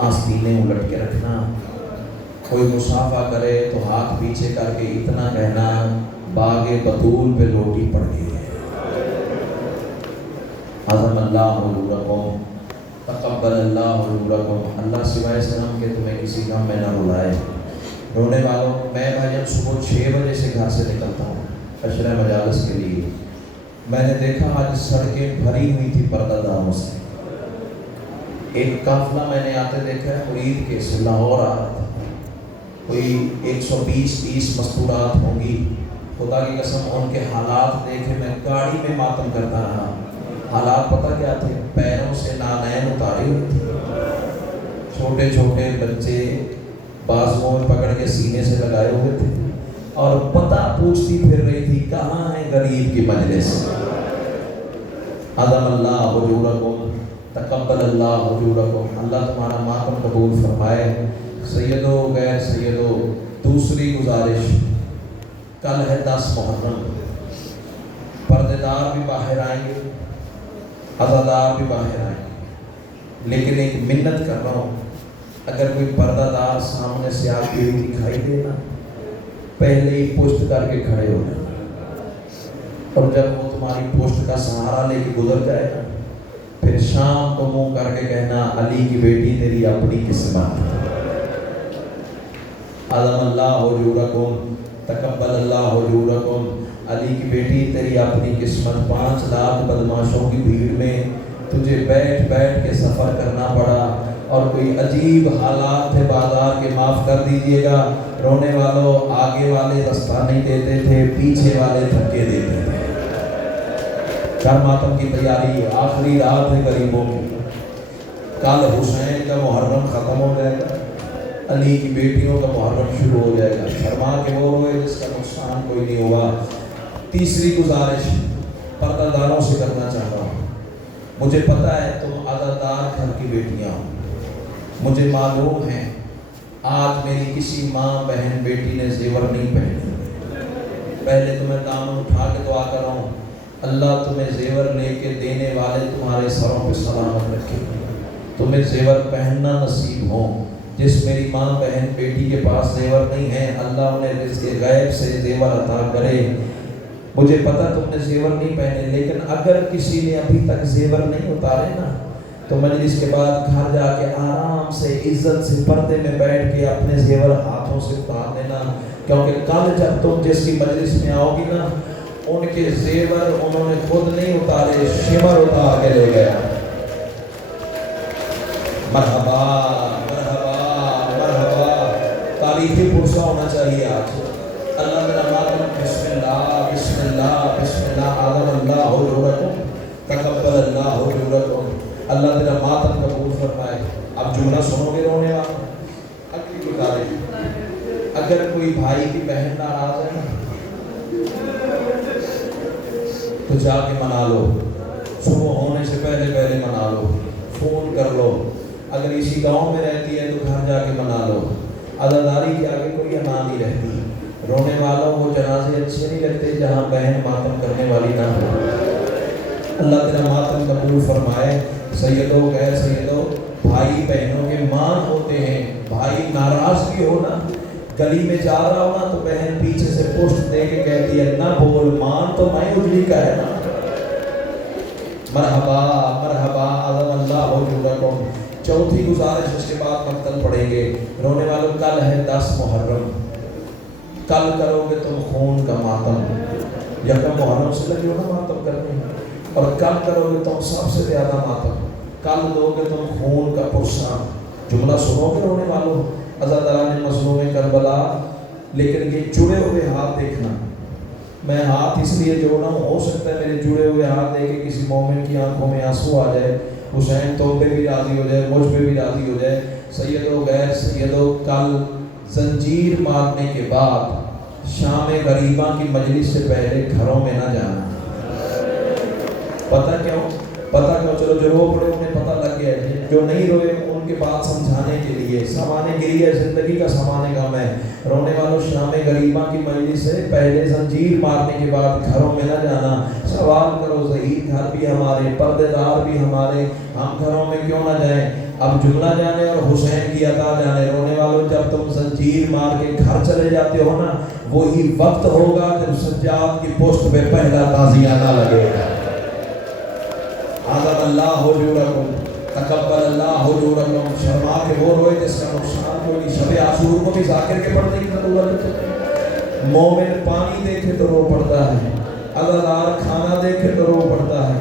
آستینیں الٹ کے رکھنا کوئی مصافحہ کرے تو ہاتھ پیچھے کر کے اتنا کہنا باغ بطول پہ لوٹی پڑ گئی ہے عظم اللہ حضورکم تقبل اللہ حضورکم اللہ سوائے سلام کے تمہیں کسی کام میں نہ رلائے رونے والوں میں بھائی صبح 6 بجے سے گھر سے نکلتا ہوں عشرہ مجالس کے لیے میں نے دیکھا آج سڑکیں بھری ہوئی تھی پردہ داروں سے ایک قافلہ میں نے آتے دیکھا ہے مرید کے سے لاہور آ رہا تھا کوئی 120-30 مستورات ہوں گی خدا کی قسم ان کے حالات دیکھے میں گاڑی میں ماتم کرتا رہا حالات پتہ کیا تھے پیروں سے نالین اتاری ہوئی تھی چھوٹے چھوٹے بچے بازوؤں میں پکڑ کے سینے سے لگائے ہوئے تھے اور پتہ پوچھتی پھر رہی تھی کہاں ہے غریب کی مجلس عظم اللہ حضورکم تقبل اللہ حضورکم اللہ تمہارا ماتم قبول فرمائے سیدو غیر سیدو دوسری گزارش کل ہے 10 محرم پردے دار بھی باہر آئیں گے عزادار بھی باہر آئیں گے لیکن ایک منت کر رہا ہوں اگر کوئی پردہ دار سامنے سے آپ کی دکھائی دے نا پہلے ہی پشت کر کے کھڑے ہو جائیں اور جب وہ تمہاری پشت کا سہارا لے کے گزر جائے گا پھر شام کو منہ کر کے کہنا علی کی بیٹی تیری اپنی قسمت عظم اللہ حضورکم تقبل اللہ حضورکم علی کی بیٹی تیری اپنی قسمت 5 لاکھ بدماشوں کی بھیڑ میں تجھے بیٹھ بیٹھ کے سفر کرنا پڑا اور کوئی عجیب حالات تھے بازار کے معاف کر دیجئے گا رونے والوں آگے والے رستہ نہیں دیتے تھے پیچھے والے دھکے دیتے تھے کر ماتم کی تیاری آخری رات ہے غریبوں کی کل حسین کا محرم ختم ہو جائے گا علی کی بیٹیوں کا محرم شروع ہو جائے گا فرما کے وہ ہوئے جس کا نقصان کوئی نہیں ہوا تیسری گزارش پردہ داروں سے کرنا چاہتا ہوں مجھے پتہ ہے تم عزادار گھر کی بیٹیاں ہو، مجھے معلوم ہے آج میری کسی ماں بہن بیٹی نے زیور نہیں پہنے۔ پہلے تو میں دامن اٹھا کے دعا کر رہا ہوں، اللہ تمہیں زیور لے کے دینے والے تمہارے سروں پہ سلامت رکھے، تمہیں زیور پہننا نصیب ہو۔ جس میری ماں بہن بیٹی کے پاس زیور نہیں ہے، اللہ انہیں رزق غیب سے زیور عطا کرے۔ مجھے پتہ تم نے زیور نہیں پہنے، لیکن اگر کسی نے ابھی تک زیور نہیں اتارے نا، تو مجلس کے بعد گھر جا کے آرام سے عزت سے پردے میں بیٹھ کے اپنے زیور ہاتھوں سے اتار دینا، کیونکہ کل جب تم جس کی مجلس میں آؤ گی نا، ان کے زیور انہوں نے خود نہیں اتارے، شمر اتار کے لے گیا۔ مرحبا مرحبا مرحبا، تاریخی پرسہ ہونا چاہیے آج۔ اللہ میرا ماتم، بسم اللہ بسم اللہ بسم اللہ، اعظم اللہ اجورکم، تقبل اللہ اجورکم۔ اللہ تیرا ماتم قبول فرمائے۔ اب جملہ سنو گے رونے والا، اگلی گزارش، اگر کوئی بھائی کی بہن ناراض ہے نا تو جا کے منا لو، صبح ہونے سے پہلے پہلے منا لو، فون کر لو۔ اگر اسی گاؤں میں رہتی ہے تو گھر جا کے منا لو۔ عزاداری کے آگے کوئی امان نہیں رہتی۔ رونے والوں وہ جنازے اچھے نہیں لگتے جہاں بہن ماتم کرنے والی نہ ہو۔ اللہ تیرا ماتم قبول فرمائے۔ سیدوں غیر سیدوں، بھائی بہنوں کے مان ہوتے ہیں۔ بھائی ناراض بھی ہو نا، گلی میں جا رہا ہو نا تو بہن پیچھے سے پشت دے کے کہتی ہے نہ بول، مان تو میں اجلی کا ہے نا۔ مرحبا مرحبا، اعظم اللہ اجورکم۔ چوتھی گزارش، اس کے بعد مقتل پڑھیں گے۔ رونے والوں، کل ہے 10 محرم، کل کرو گے تم خون کا ماتم۔ یکم محرم سے لگے ہو نا ماتم کرنے، اور کل کرو گے تم سب سے زیادہ ماتم، کل دو گے تم خون کا پرسہ۔ جملہ سنو گے رونے والوں، عزاداران مظلوم کربلا، لیکن یہ جڑے ہوئے ہاتھ دیکھنا۔ میں ہاتھ اس لیے جوڑا ہوں، ہو سکتا ہے میرے جڑے ہوئے ہاتھ دیکھ کے کسی مومن کی آنکھوں میں آنسو آ جائے، حسین تو پہ بھی راضی ہو جائے، مجھ پہ بھی راضی ہو جائے۔ سیدوں غیر سیدوں، کل زنجیر مارنے کے بعد شام غریباں کی مجلس سے پہلے گھروں میں نہ جانا۔ پتہ کیوں؟ چلو جو رو پڑے انہیں پتہ لگ گیا ہے، جو نہیں روئے ان کے بات سمجھانے کے لیے۔ سامانے گری ہے، زندگی کا سامانے غم ہے۔ رونے والوں، شام غریباں کی مجلس سے پہلے زنجیر مارنے کے بعد گھروں میں نہ جانا۔ سوال کرو، ظہیر گھر بھی ہمارے، پردے دار بھی ہمارے، ہم گھروں میں کیوں نہ جائیں؟ اب جملہ جانے اور حسین کی عطا جانے۔ رونے والوں، جب تم زنجیر مار کے گھر چلے جاتے ہو نا، وہی وقت ہوگا جب سجاد کی پشت پہ پہلا تازیانہ لگے گا۔ اعظم اللہ اجورکم، تقبل اللہ اجورکم۔ شرما کے وہ روئے جس کا نقصان کوئی نہیں۔ شب عاشور کو بھی ذاکر کے پڑھنے کی ضرورت ہے۔ مومن پانی دیکھے تو رو پڑتا ہے، عزادار کھانا دیکھے تو رو پڑتا ہے،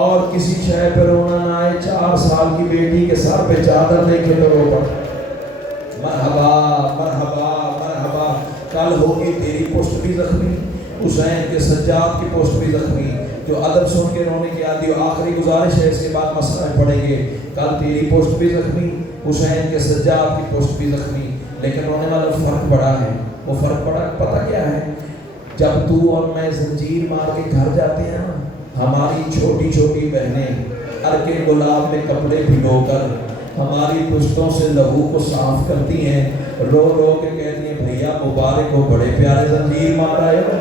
اور کسی شے پہ رونا نہ آئے، 4 سال کی بیٹی کے سر پہ چادر دیکھے تو رو پڑتا ہے۔ مرحبا مرحبا مرحبا، کل ہوگی تیری پشت بھی زخمی، حسین کے سجاد کی پشت بھی زخمی۔ جو ادب سن کے رونے کی عادی ہو، آخری گزارش ہے، اس کے بعد مسئلہ پڑھیں گے۔ کل تیری پشت بھی زخمی، حسین کے سجاد کی پشت بھی زخمی، لیکن رونے والا فرق بڑا ہے۔ وہ فرق بڑا پتہ کیا ہے؟ جب تو اور میں زنجیر مار کے گھر جاتے ہیں نا، ہماری چھوٹی چھوٹی بہنیں ارکے گلاب میں کپڑے بھگو کر ہماری پشتوں سے لہو کو صاف کرتی ہیں، رو رو کے کہتی ہیں بھیا مبارک ہو، بڑے پیارے زنجیر مار آئے ہو۔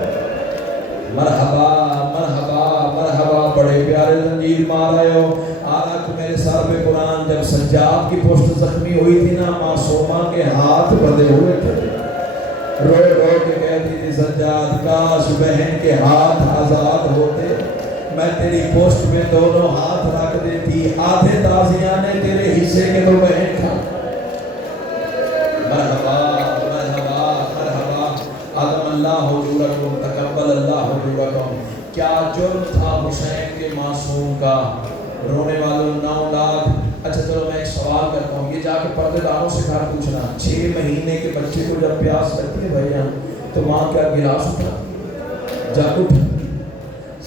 مرحبا مرحبا مرحبا، بڑے پیارے زنجیر مار آئے ہو۔ آج میرے سر پہ قرآن، جب سجاد کی پشت زخمی ہوئی تھی نا، معصومہ کے ہاتھ بندھے ہوئے تھے، رو رو کے کہتی تھی سجاد کاش بہن کے ہاتھ آزاد ہوتے، میں تیری پشت میں دونوں ہاتھ رکھ دیتی، آدھے تازیانے تیرے حصے کے تو بہن کھا۔ مرحبا مرحبا مرحبا، اعظم اللہ اجورکم، تقبل اللہ اجورکم۔ کیا جرم تھا حسین کے معصوم کا؟ رونے والوں، 9 لاکھ۔ اچھا چلو میں ایک سوال کرتا ہوں، یہ جا کے پردے داروں سے گھر پوچھنا، 6 مہینے کے بچے کو جب پیاس لگتی ہے بھائی جان، تو ماں کیا گلاس اٹھا جا اٹھ،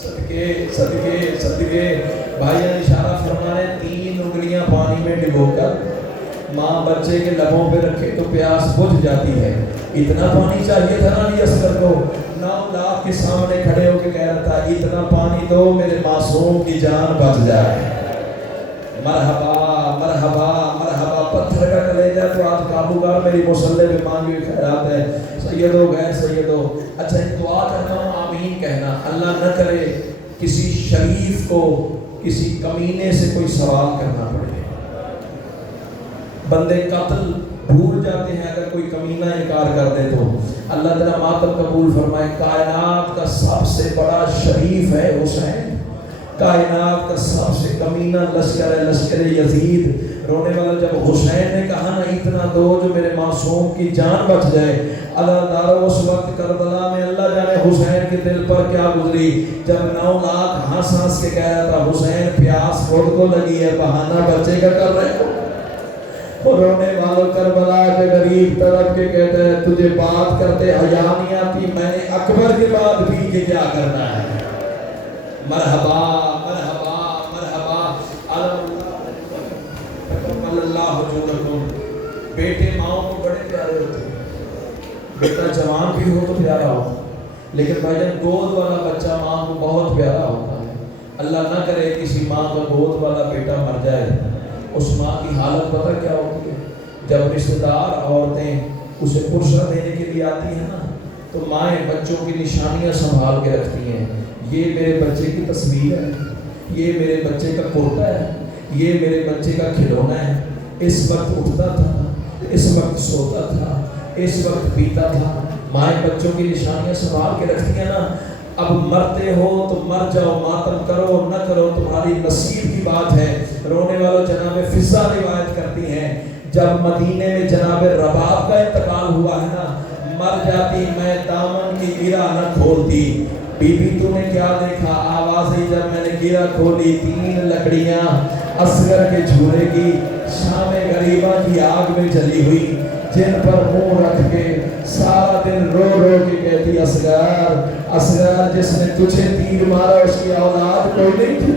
صدقے صدقے صدقے بھائی جان اشارہ فرما رہے، 3 انگلیاں پانی میں ڈبو کر ماں بچے کے لبوں پہ رکھے تو پیاس بجھ جاتی ہے۔ اتنا پانی چاہیے تھا نا علی اصغر کو، 9 کے سامنے کھڑے ہو کے کہہ رہا تھا اتنا پانی دو میرے معصوم کی جان بچ جائے۔ مرحبا مرحبا مرحبا. پتھر کا کلیجہ تو آج قابو کر, میری مصلی میں مانگی ہوئی خیرات ہے. سیدو گئے سیدو. اچھا دعا کرنا ہوں, آمین کہنا. اللہ نہ کرے کسی شریف کو کسی کمینے سے کوئی سوال کرنا پڑے. بندے قتل بھول جاتے ہیں اگر کوئی کمینہ انکار کر دے تو. اللہ تعالیٰ ماتم قبول فرمائے. کائنات کا سب سے بڑا شریف ہے حسین. کائنات کا سب سے کمینہ لشکر ہے لشکر یزید. رونے والا جب حسین نے کہا نا اتنا دو جو میرے معصوم کی جان بچ جائے. اللہ تعالیٰ اس وقت کربلا میں اللہ جانے حسین کے دل پر کیا گزری, جب 9 لاکھ ہنس ہنس کے کہہ رہا تھا حسین پیاس خود کو لگی ہے بہانہ بچے کا کر رہے ہو. رونے والوں کربلا کے غریب طرف کے کہتے ہیں تجھے بات کرتے حیا نہیں آتی, میں نے اکبر کے بعد بھی یہ کیا کرنا ہے. مرحبا مرحبا مرحبا. اللہ حجورکم. بیٹے ماؤں کو بڑے پیارے ہوتے ہیں. بیٹا جوان بھی ہو تو پیارا ہو, لیکن بھائی جان گود والا بچہ ماں کو بہت پیارا ہوتا ہے. اللہ نہ کرے کسی ماں کا گود والا بیٹا مر جائے, اس ماں کی حالت پتہ کیا ہوتی ہے. جب رشتہ دار عورتیں اسے پرسہ دینے کے لیے آتی ہیں نا, تو مائیں بچوں کی نشانیاں سنبھال کے رکھتی ہیں. یہ میرے بچے کی تصویر ہے, یہ میرے بچے کا کرتا ہے, یہ میرے بچے کا کھلونا ہے. اس وقت اٹھتا تھا, اس وقت سوتا تھا, اس وقت پیتا تھا. مائیں بچوں کی نشانیاں سنبھال کے رکھتی ہیں نا. اب مرتے ہو تو مر جاؤ, ماتم کرو نہ کرو تمہاری نصیب کی بات ہے. رونے والوں جناب فضا روایت کرتی ہیں جب مدینے میں جناب رباب کا انتقال ہوا ہے نا, مر جاتی میں دامن کی گرہ نہ کھولتی. بی بی تو نے کیا دیکھا, آواز ہی جب میں نے گرہ کھولی 3 لکڑیاں اصغر کے جھولے کی شام غریبہ کی آگ میں جلی ہوئی, جن پر منہ رکھ کے سارا دن رو رو کے کہتی اصغر اصغر جس نے تجھے تیر مارا اس کی اولاد کوئی نہیں تھی.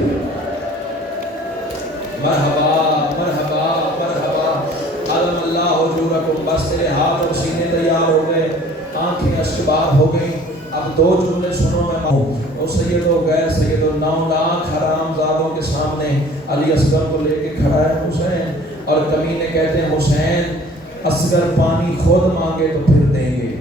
مرحبا مرحبا مرحبا. علم اللہ حضورکم. بس تیرے ہاتھ اور سینے تیار ہو گئے, آنکھیں اشباب ہو گئی. اب 2 جملے سنو میں ماہوں. وہ سیدو غیر سیدو 9 لاکھ حرام زادوں کے سامنے علی اصغر کو لے کے کھڑا ہے حسین, اور کمینے کہتے ہیں حسین اصغر پانی خود مانگے تو پھر دیں گے.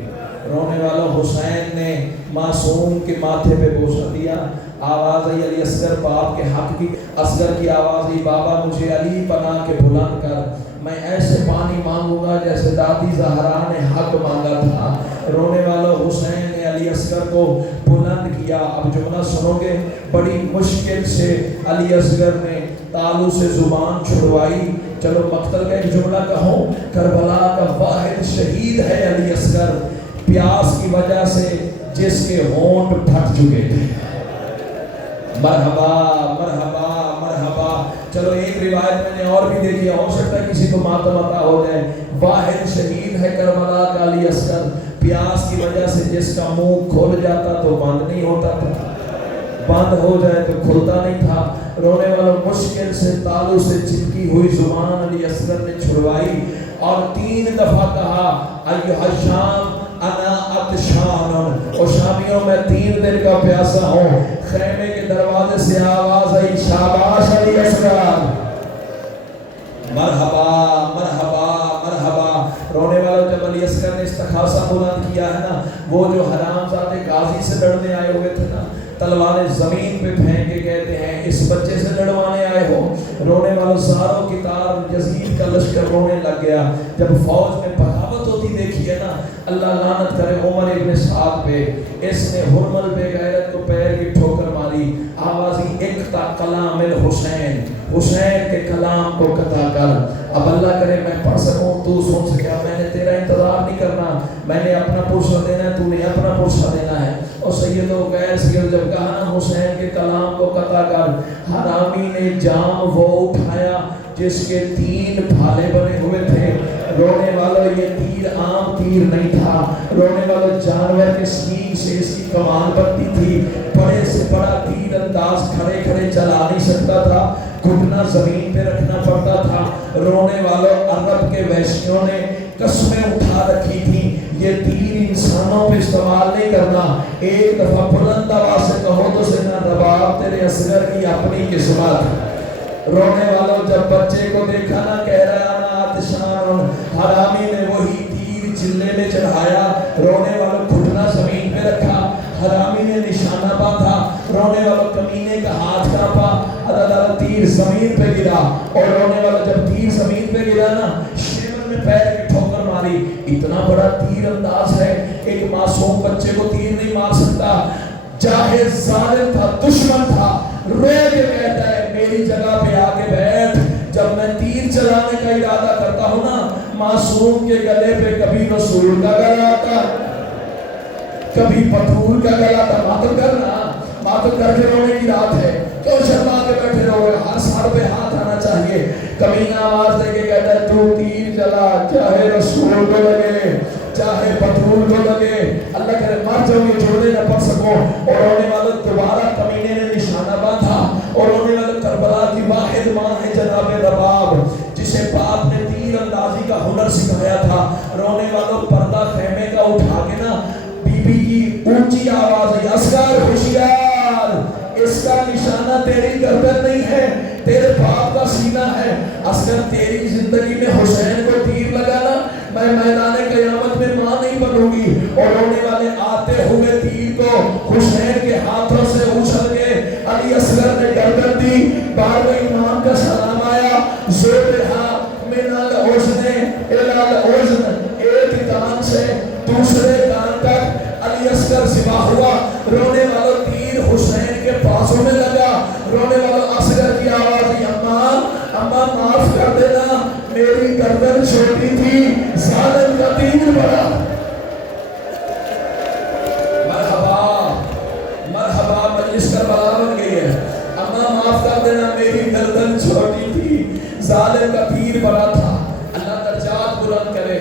رونے والا حسین نے معصوم کے ماتھے پہ بوسہ دیا. آواز آئی علی اصغر باپ کے حق کی. اصغر کی آواز آئی بابا مجھے علی بنا کے بلند کر, میں ایسے پانی مانگوں گا جیسے دادی زہرا نے حق مانگا تھا. رونے والا حسین نے علی اصغر کو بلند کیا. اب جملہ سنو گے, بڑی مشکل سے علی اصغر نے تالو سے زبان چھڑوائی. چلو مقتل کا ایک جملہ کہوں, کربلا کا واحد شہید ہے علی اصغر, پیاس کی وجہ سے جس کے ہونٹ پھٹ چکے تھے. مرحبا مرحبا مرحبا. چلو ایک روایت میں نے اور بھی دیکھی, ہو سکتا ہے کسی کو ماتم عطا ہو جائے. واحد شہید ہے کربلا کا علی اصغر, پیاس کی وجہ سے جس کا منہ کھول جاتا تو بند نہیں ہوتا تھا, بند ہو جائے تو کھلتا نہیں تھا. رونے والا مشکل سے تالو سے چپکی ہوئی زبان علی اصغر نے چھڑوائی اور 3 دفعہ کہا ایھا الشام انا عطشان. اور شامیوں میں 3 دن کا پیاسا ہوں. خیمے کے دروازے سے آواز آئی شاباش علی اصغر. مرحبا مرحبا مرحبا. رونے والا جب علی اصغر نے استخاصہ بلند کیا ہے نا, وہ جو حرام زادے غازی سے لڑنے آئے ہوئے تھے نا, تلواریں زمین پہ پھینک کے کہتے ہیں اس بچے سے لڑوانے آئے ہو. رونے والوں ساروں کی تار یزید کا لشکر رونے لگ گیا. جب فوج میں بغاوت ہوتی دیکھی ہے نا, اللہ لعنت کرے عمر ابن سعد پہ, اس نے حرمل بے غیرت کو پیر کی ٹھوکر ماری. آوازی اقطع کلام الحسین, حسین کے کلام کو قطع کر. اب اللہ کرے میں پڑھ سکوں تو سن سکیا. میں نے تیرا انتظار نہیں کرنا, میں نے اپنا پرسہ دینا ہے, تو نے اپنا پرسہ دینا ہے. اور سیدو غیر سید جب کہا نا حسین کے کلام کو قطع کر, حرامی نے جام وہ اٹھایا جس کے 3 بھالے بنے ہوئے تھے. رونے والوں یہ تیر عام تیر نہیں تھا, رونے والوں جانور کے سینگ سے اس کی کمان بنتی تھی. بڑے سے بڑا تیر انداز کھڑے کھڑے چلا نہیں سکتا تھا, گھٹنا زمین پہ رکھنا پڑتا تھا. رونے والوں عرب کے وحشیوں نے قسمیں اٹھا رکھی تھی یہ تیر انسانوں پہ استعمال نہیں کرنا. ایک دفعہ بلند آواز سے کہو تو سیدنا رباب تیرے اصغر کی اپنی قسمت. رونے والوں جب بچے کو دیکھا نا کہہ رہا نا آتشان، حرامی نے وہی تیر چلے میں چڑھایا، رونے والوں گھٹنا زمین پہ رکھا، حرامی نے نشانہ باندھا، رونے والوں کمینے کا ہاتھ کانپا، اللہ تیر زمین پہ گرا، اور رونے والا جب تیر زمین پہ گرا نا شیون میں پیر کی ٹھوکر ماری۔ اتنا بڑا تیر انداز ہے، ایک معصوم بچے کو تیر نہیں مار سکتا، چاہے ظالم تھا، دشمن تھا، روے کے کہتا ہے میری جگہ پہ آ کے بیٹھ، جب میں تیر چلانے کا ارادہ کرتا ہوں نا معصوم کے گلے پہ کبھی رسول کا گلا آتا، کبھی پتھور کا گلا آتا۔ ماتم کرنا، ماتم کر کے رونے کی رات ہے، کیوں شرما کے بیٹھے رہو گے؟ ہر سال پہ ہاتھ آنا چاہیے۔ کمینہ آواز دے کے کہتا ہے تو تیر چلا، چاہے رسول کو لگے چاہے پتھور کو لگے، اللہ کرے مر جاؤ گے جوڑے نہ پڑ سکو۔ اور رونے والوں دوبارہ کمینے نے نشانہ باندھا، اور رونے والوں کربلا کی واحد ماں ہے جناب رباب، جسے باپ نے تیر اندازی کا ہنر سکھایا تھا۔ رونے والوں پردہ خیمے کا اٹھا کے نا بی بی کی اونچی آواز ہے، اصغر ہوشیار، اس کا نشانہ تیری گردن نہیں ہے، تیرے باپ کا سینہ ہے۔ اصغر تیری زندگی میں حسین کو تیر لگانا، میں میدان قیامت میں ماں نہیں بنوں گی۔ اور رونے والے آتے ہوئے تیر کو حسین کے ہاتھوں سے اچھل کے علی اصغر نے گردن دی۔ 12ویں امام کا سلام آیا، زورہا من الحزن الی الحزن، ایک کان سے دوسرے کان تک علی اصغر ذبح ہوا۔ رونے والوں تیر حسین کے پاسوں میں لگا، رونے والوں اصغر کی آواز دی اماں اماں معاف کر دینا، میری گردن چھوٹی تھی، ظالم کا تیر بڑا۔ مرحبا مرحبا، مجلس کربلا بن گئی ہے۔ اماں معاف کر دینا، میری گردن چھوٹی تھی، ظالم کا تیر بڑا تھا۔ اللہ درجات بلند کرے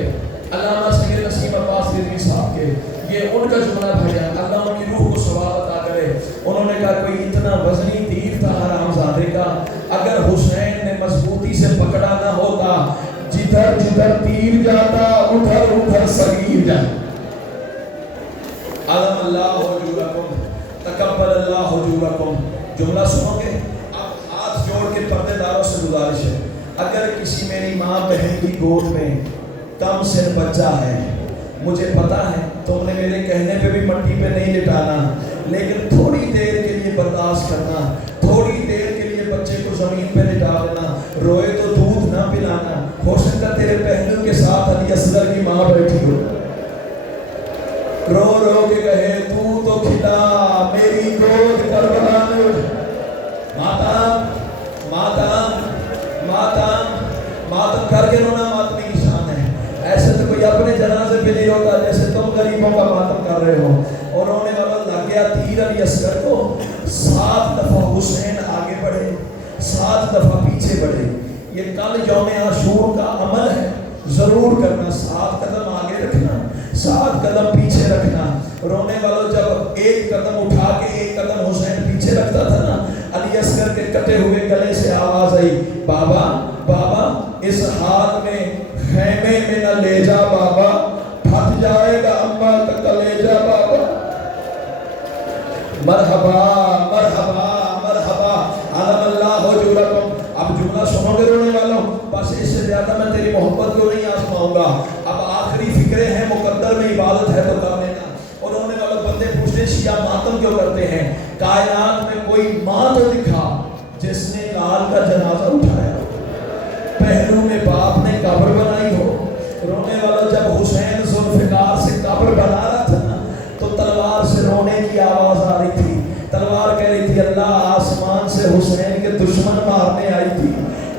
علامہ سید نسیم عباس رضوی صاحب کے، یہ ان کا جملہ بھیا، اللہ ان کی روح کو ثواب عطا کرے۔ انہوں نے کہا کوئی اتنا وزنی تیر تھا حرامزادے کا، اگر حسین نے مضبوطی سے پکڑا نہ ہوتا، جدھر جدھر تیر جاتا ادھر ادھر صغیر جاتا۔ علم اللہ حجورکم تقبل اللہ حجورکم، جملہ سنو گے؟ اب ہاتھ جوڑ کے پردے داروں سے گزارش ہے، اگر کسی میری ماں بہن کی گود میں کم سن بچہ ہے، مجھے پتا ہے تم نے میرے کہنے پہ بھی مٹی پہ نہیں لٹانا، لیکن تھوڑی دیر کے لیے برداشت کرنا، تھوڑی دیر کے لیے بچے کو زمین پہ لٹا دینا، روئے تو دودھ نہ پلانا۔ ہو سکتا تیرے پہلو کے ساتھ علی اصغر کی ماں بیٹھی ہو، رو رو کے کہے تو کھلا میری گود کربلا میں، ماتم ماتم ماتم ماتم کر کے رونا ماتمی کی شان ہے۔ ایسے تو کوئی اپنے جنازے پہ نہیں روتا جیسے تم غریبوں کا ماتم کر رہے ہو۔ اور رونے والا لگ گیا تیر علی اصغر کو، 7 دفعہ حسین آگے بڑھے، 7 دفعہ پیچھے بڑھے۔ یہ کل یوم عاشور کا عمل ہے، ضرور کرنا، 7 قدم آگے رکھنا، 7 قدم پیچھے رکھنا۔ رونے والوں جب ایک قدم اٹھا کے ایک قدم حسین پیچھے رکھتا تھا نا، علی اصغر کے کٹے ہوئے گلے سے آواز آئی، بابا بابا اس حال میں خیمے میں نہ لے جا بابا، پھٹ جائے گا اماں کا کلیجہ بابا۔ مرحبا مرحبا مرحبا، علم اللہ حجورکم۔ اب جملہ سنو گے رونے والوں؟ بس اس سے زیادہ میں تیری محبت کو نہیں آزماؤں گا، اب آخری فکرے ہیں، مقدر میں عبادت ہے تو کر لینا۔ اور رونے والوں بندے پوچھتے شیعہ ماتم کیوں کرتے ہیں؟ کائنات میں کوئی ماں تو دکھا جس نے لال کا جنازہ اٹھایا، پہلو میں باپ نے قبر بنائی ہو۔ رونے والا جب حسین ذوالفقار سے قبر بنا رہا تھا نا تو تلوار سے رونے کی آواز آ رہی تھی، تلوار کہہ رہی تھی اللہ آسمان سے حسین کے دشمن مارنے آئی تھی،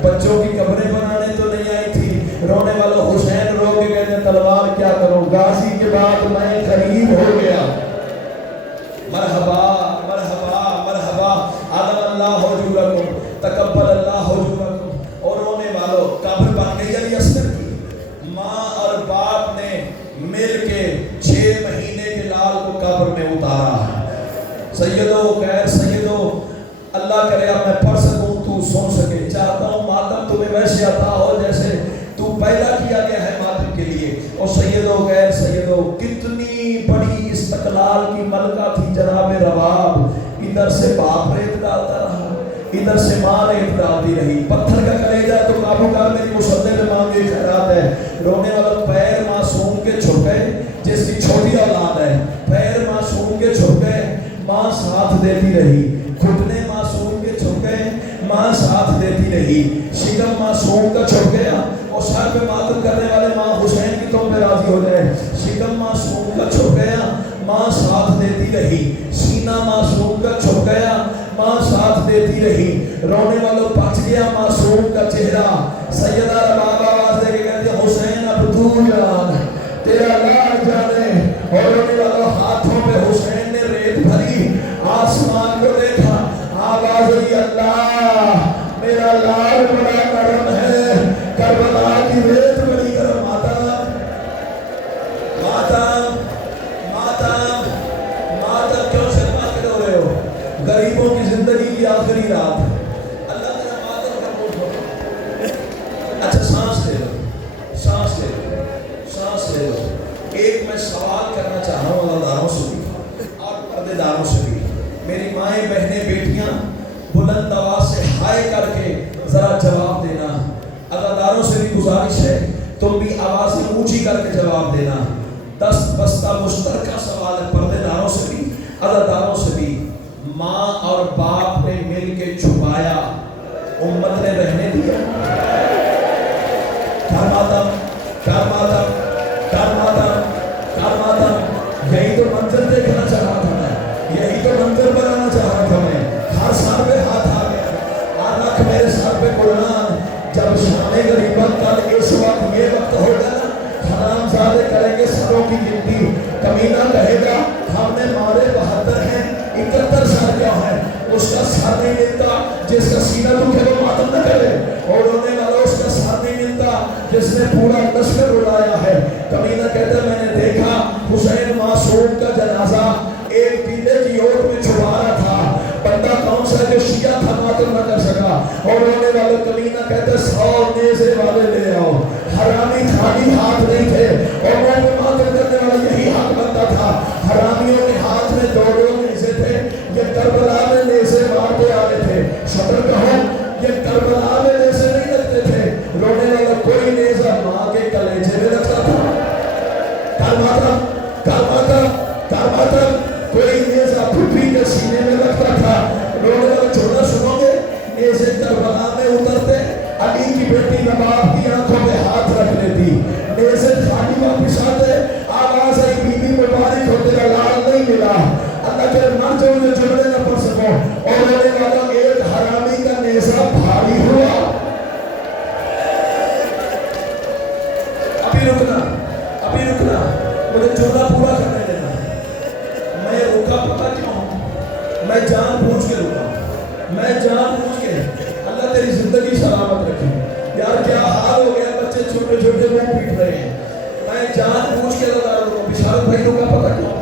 بچوں کی قبریں بنانے تو نہیں آئی تھی۔ رونے والا حسین رو کے کہتے تلوار کیا کروں، غازی کے بعد میں غریب ہو گیا۔ مرحبا مرحبا مرحبا، علم اللہ حجورکم تقبل اللہ حجورکم۔ اور رونے والوں قبر بن گئی علی اصغر کی، ماں اور باپ نے مل کے 6 مہینے کے لال کو قبر میں اتارا۔ سیدو خیر سیدو، اللہ کرے اب میں پڑھ سکوں تو سن سکے، چاہتا ہوں ماتم تمہیں ویسے عطا ہو جیسے تو پیدا کیا گیا ہے ماتم کے لیے۔ اور سیدو غیر سیدو، کتنی بڑی استقلال کی ملکہ تھی جناب رباب، ادھر سے باپ ریت ڈالتا رہا، ادھر سے ماں نے ڈالتی رہی، پتھر کا کلیجہ تو قابو کر، میری مسلے میں مانگے خیرات ہے. رونے والا پیر معصوم کے چھپ گئے، جس کی چھوٹی اولاد ہے، پیر معصوم کے چھپ گئے، ماں ساتھ دیتی رہی. گھٹنے معصوم کے چھپ گئے، ماں ساتھ دیتی رہی. شکم معصوم کا چھپ گیا، اور سر پہ ماتم کرنے والے ماں حسین کی تم پہ راضی ہو جائے. شکم معصوم کا چھپ گیا، ماں ساتھ دیتی رہی. سینہ معصوم کا چھپ گیا، ماں ساتھ دیتی رہی. رونے والوں بچ گیا معصوم کا چہرہ. سیدہ رباب آواز دے کے کہتے ہیں حسین اب تو جان، تیرا لال جانے. اور رونے والوں ہاتھوں پہ حسین نے ریت بھری، آسمان کو دیکھا، آواز ہوئی اللہ میرا لال بڑا نرم ہے، کربلا کی ریت بڑی گرم. ماتم ماتم ماتم ماتم کیوں شرما کے رو رہے ہو؟ غریبوں کی زندگی کی آخری رات، اللہ میرا ماتم کا موت ہو. اچھا سانس لے لو، سانس لے لو، سانس لے لو. ایک میں سوال کرنا چاہ رہا ہوں عزاداروں سے بھی اور پردے داروں سے بھی. میری مائیں بہنیں بیٹیاں بلند آواز سے ہائے کر کے ذرا جواب دینا. عزاداروں سے بھی گزارش ہے تم بھی آوازیں اونچی کر کے جواب دینا. دست بستہ مشترکہ سوال ہے پردے داروں سے بھی عزاداروں سے بھی. ماں اور باپ نے مل کے چھپایا، امت نے رہنے دیا. کر ماتم کر ماتم کر ماتم کر ماتم. یہی تو منظر دیکھنا چاہ رہا تھا میں، یہی تو منظر بنانا چاہ رہا تھا میں. ہر سر پہ ہاتھ آ گیا، رکھ میرے سر پہ قرآن. جب شام غریبت کل اس وقت یہ وقت ہوگا نا، حرام زادے کریں گے سروں کی گنتی. کمینہ کہے گا ہم نے مارے 72 ہیں، 71 سال کیا ہے. اس کا ساتھ نہیں ملتا جس کا سینہ دکھے وہ ماتم نہ کرے، اور رونے والا اس کا ساتھ نہیں ملتا جس نے پورا لشکر اڑایا ہے. کمینہ کہتا ہے میں نے دیکھا حسین معصوم کا جنازہ ایک پیلے کی اوٹ میں چھپا رہا تھا. بندہ کون سا جو شیعہ تھا ماتم نہ کر سکا. اور رونے والے کمینہ کہتے 100 نیزے والے لے آؤ. حرامی خالی ہاتھ نہیں تھے، اور وہ ماتم کرنے والا یہی حق بنتا تھا. حرامیوں کے ہاتھ میں 2 نیزے تھے، یہ کربلا میں نیزے مارتے آئے تھے. شکر کہو یہ کربلا میں نیزے نہیں لگتے تھے. رونے والا کوئی نیزہ ماں کے کلیجے میں لگتا تھا. کرماتم کرماتم کرماتم. کوئی نیزہ پھپھی کے سینے میں لگتا تھا. رونے والا چھوڑا سنو گے، نیزے کربلا میں اترتے، علی کی بیٹی نواب کی آنکھوں پہ ہاتھ رکھ لیتی، نیزے خالی واپس آتے. آواز آئی بی بی مبارک ہو تیرا لال نہیں ملا. اللہ کے مر جو انہیں جملے نہ پڑھ سکو. اور رونے والا ایک حرامی کا نیزہ بھاری ہوا. ابھی رکنا مجھے جملہ پورا کرنے دینا. میں رکا پتہ کیوں؟ میں جان بوجھ کے رکا، میں جان بوجھ کے. اللہ تیری زندگی سلامت رکھے. یار کیا حال ہو گیا، بچے چھوٹے چھوٹے منہ پیٹ رہے ہیں. میں جان بوجھ کے رکا. بشارت بھائی رکا پتہ کیوں؟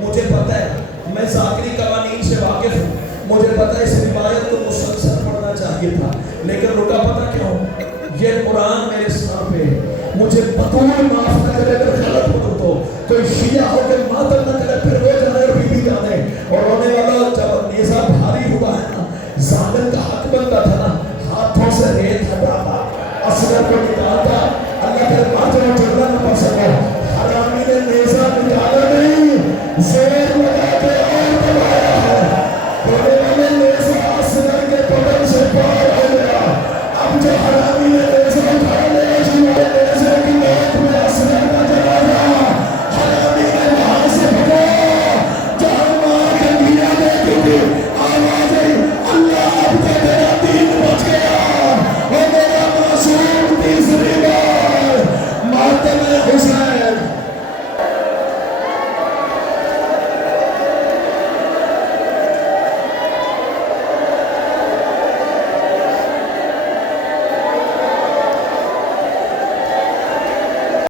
مجھے پتہ ہے میں ذاکری قوانین سے واقف ہوں. مجھے پتہ ہے اس روایت کو مسلسل پڑھنا چاہیے تھا، لیکن رکا پتہ کیوں؟ یہ قرآن میرے سر پہ. مجھے بطور معاف نہ کرے اگر غلط ہو تو کوئی شیعہ ہو کے ماتم نہ کرے، پھر وہ جانے اور بی بی جانے. اور رونے والا جب نیزہ بھاری ہوا ہے نا، ظالم کا حق بنتا تھا نا، ہاتھوں سے ریت ہٹاتا، اصغر کو نکالتا. اللہ کے ماتم جھگڑا نہ پڑ سکو. حرامی نے نیزہ نکالا نہیں، زیر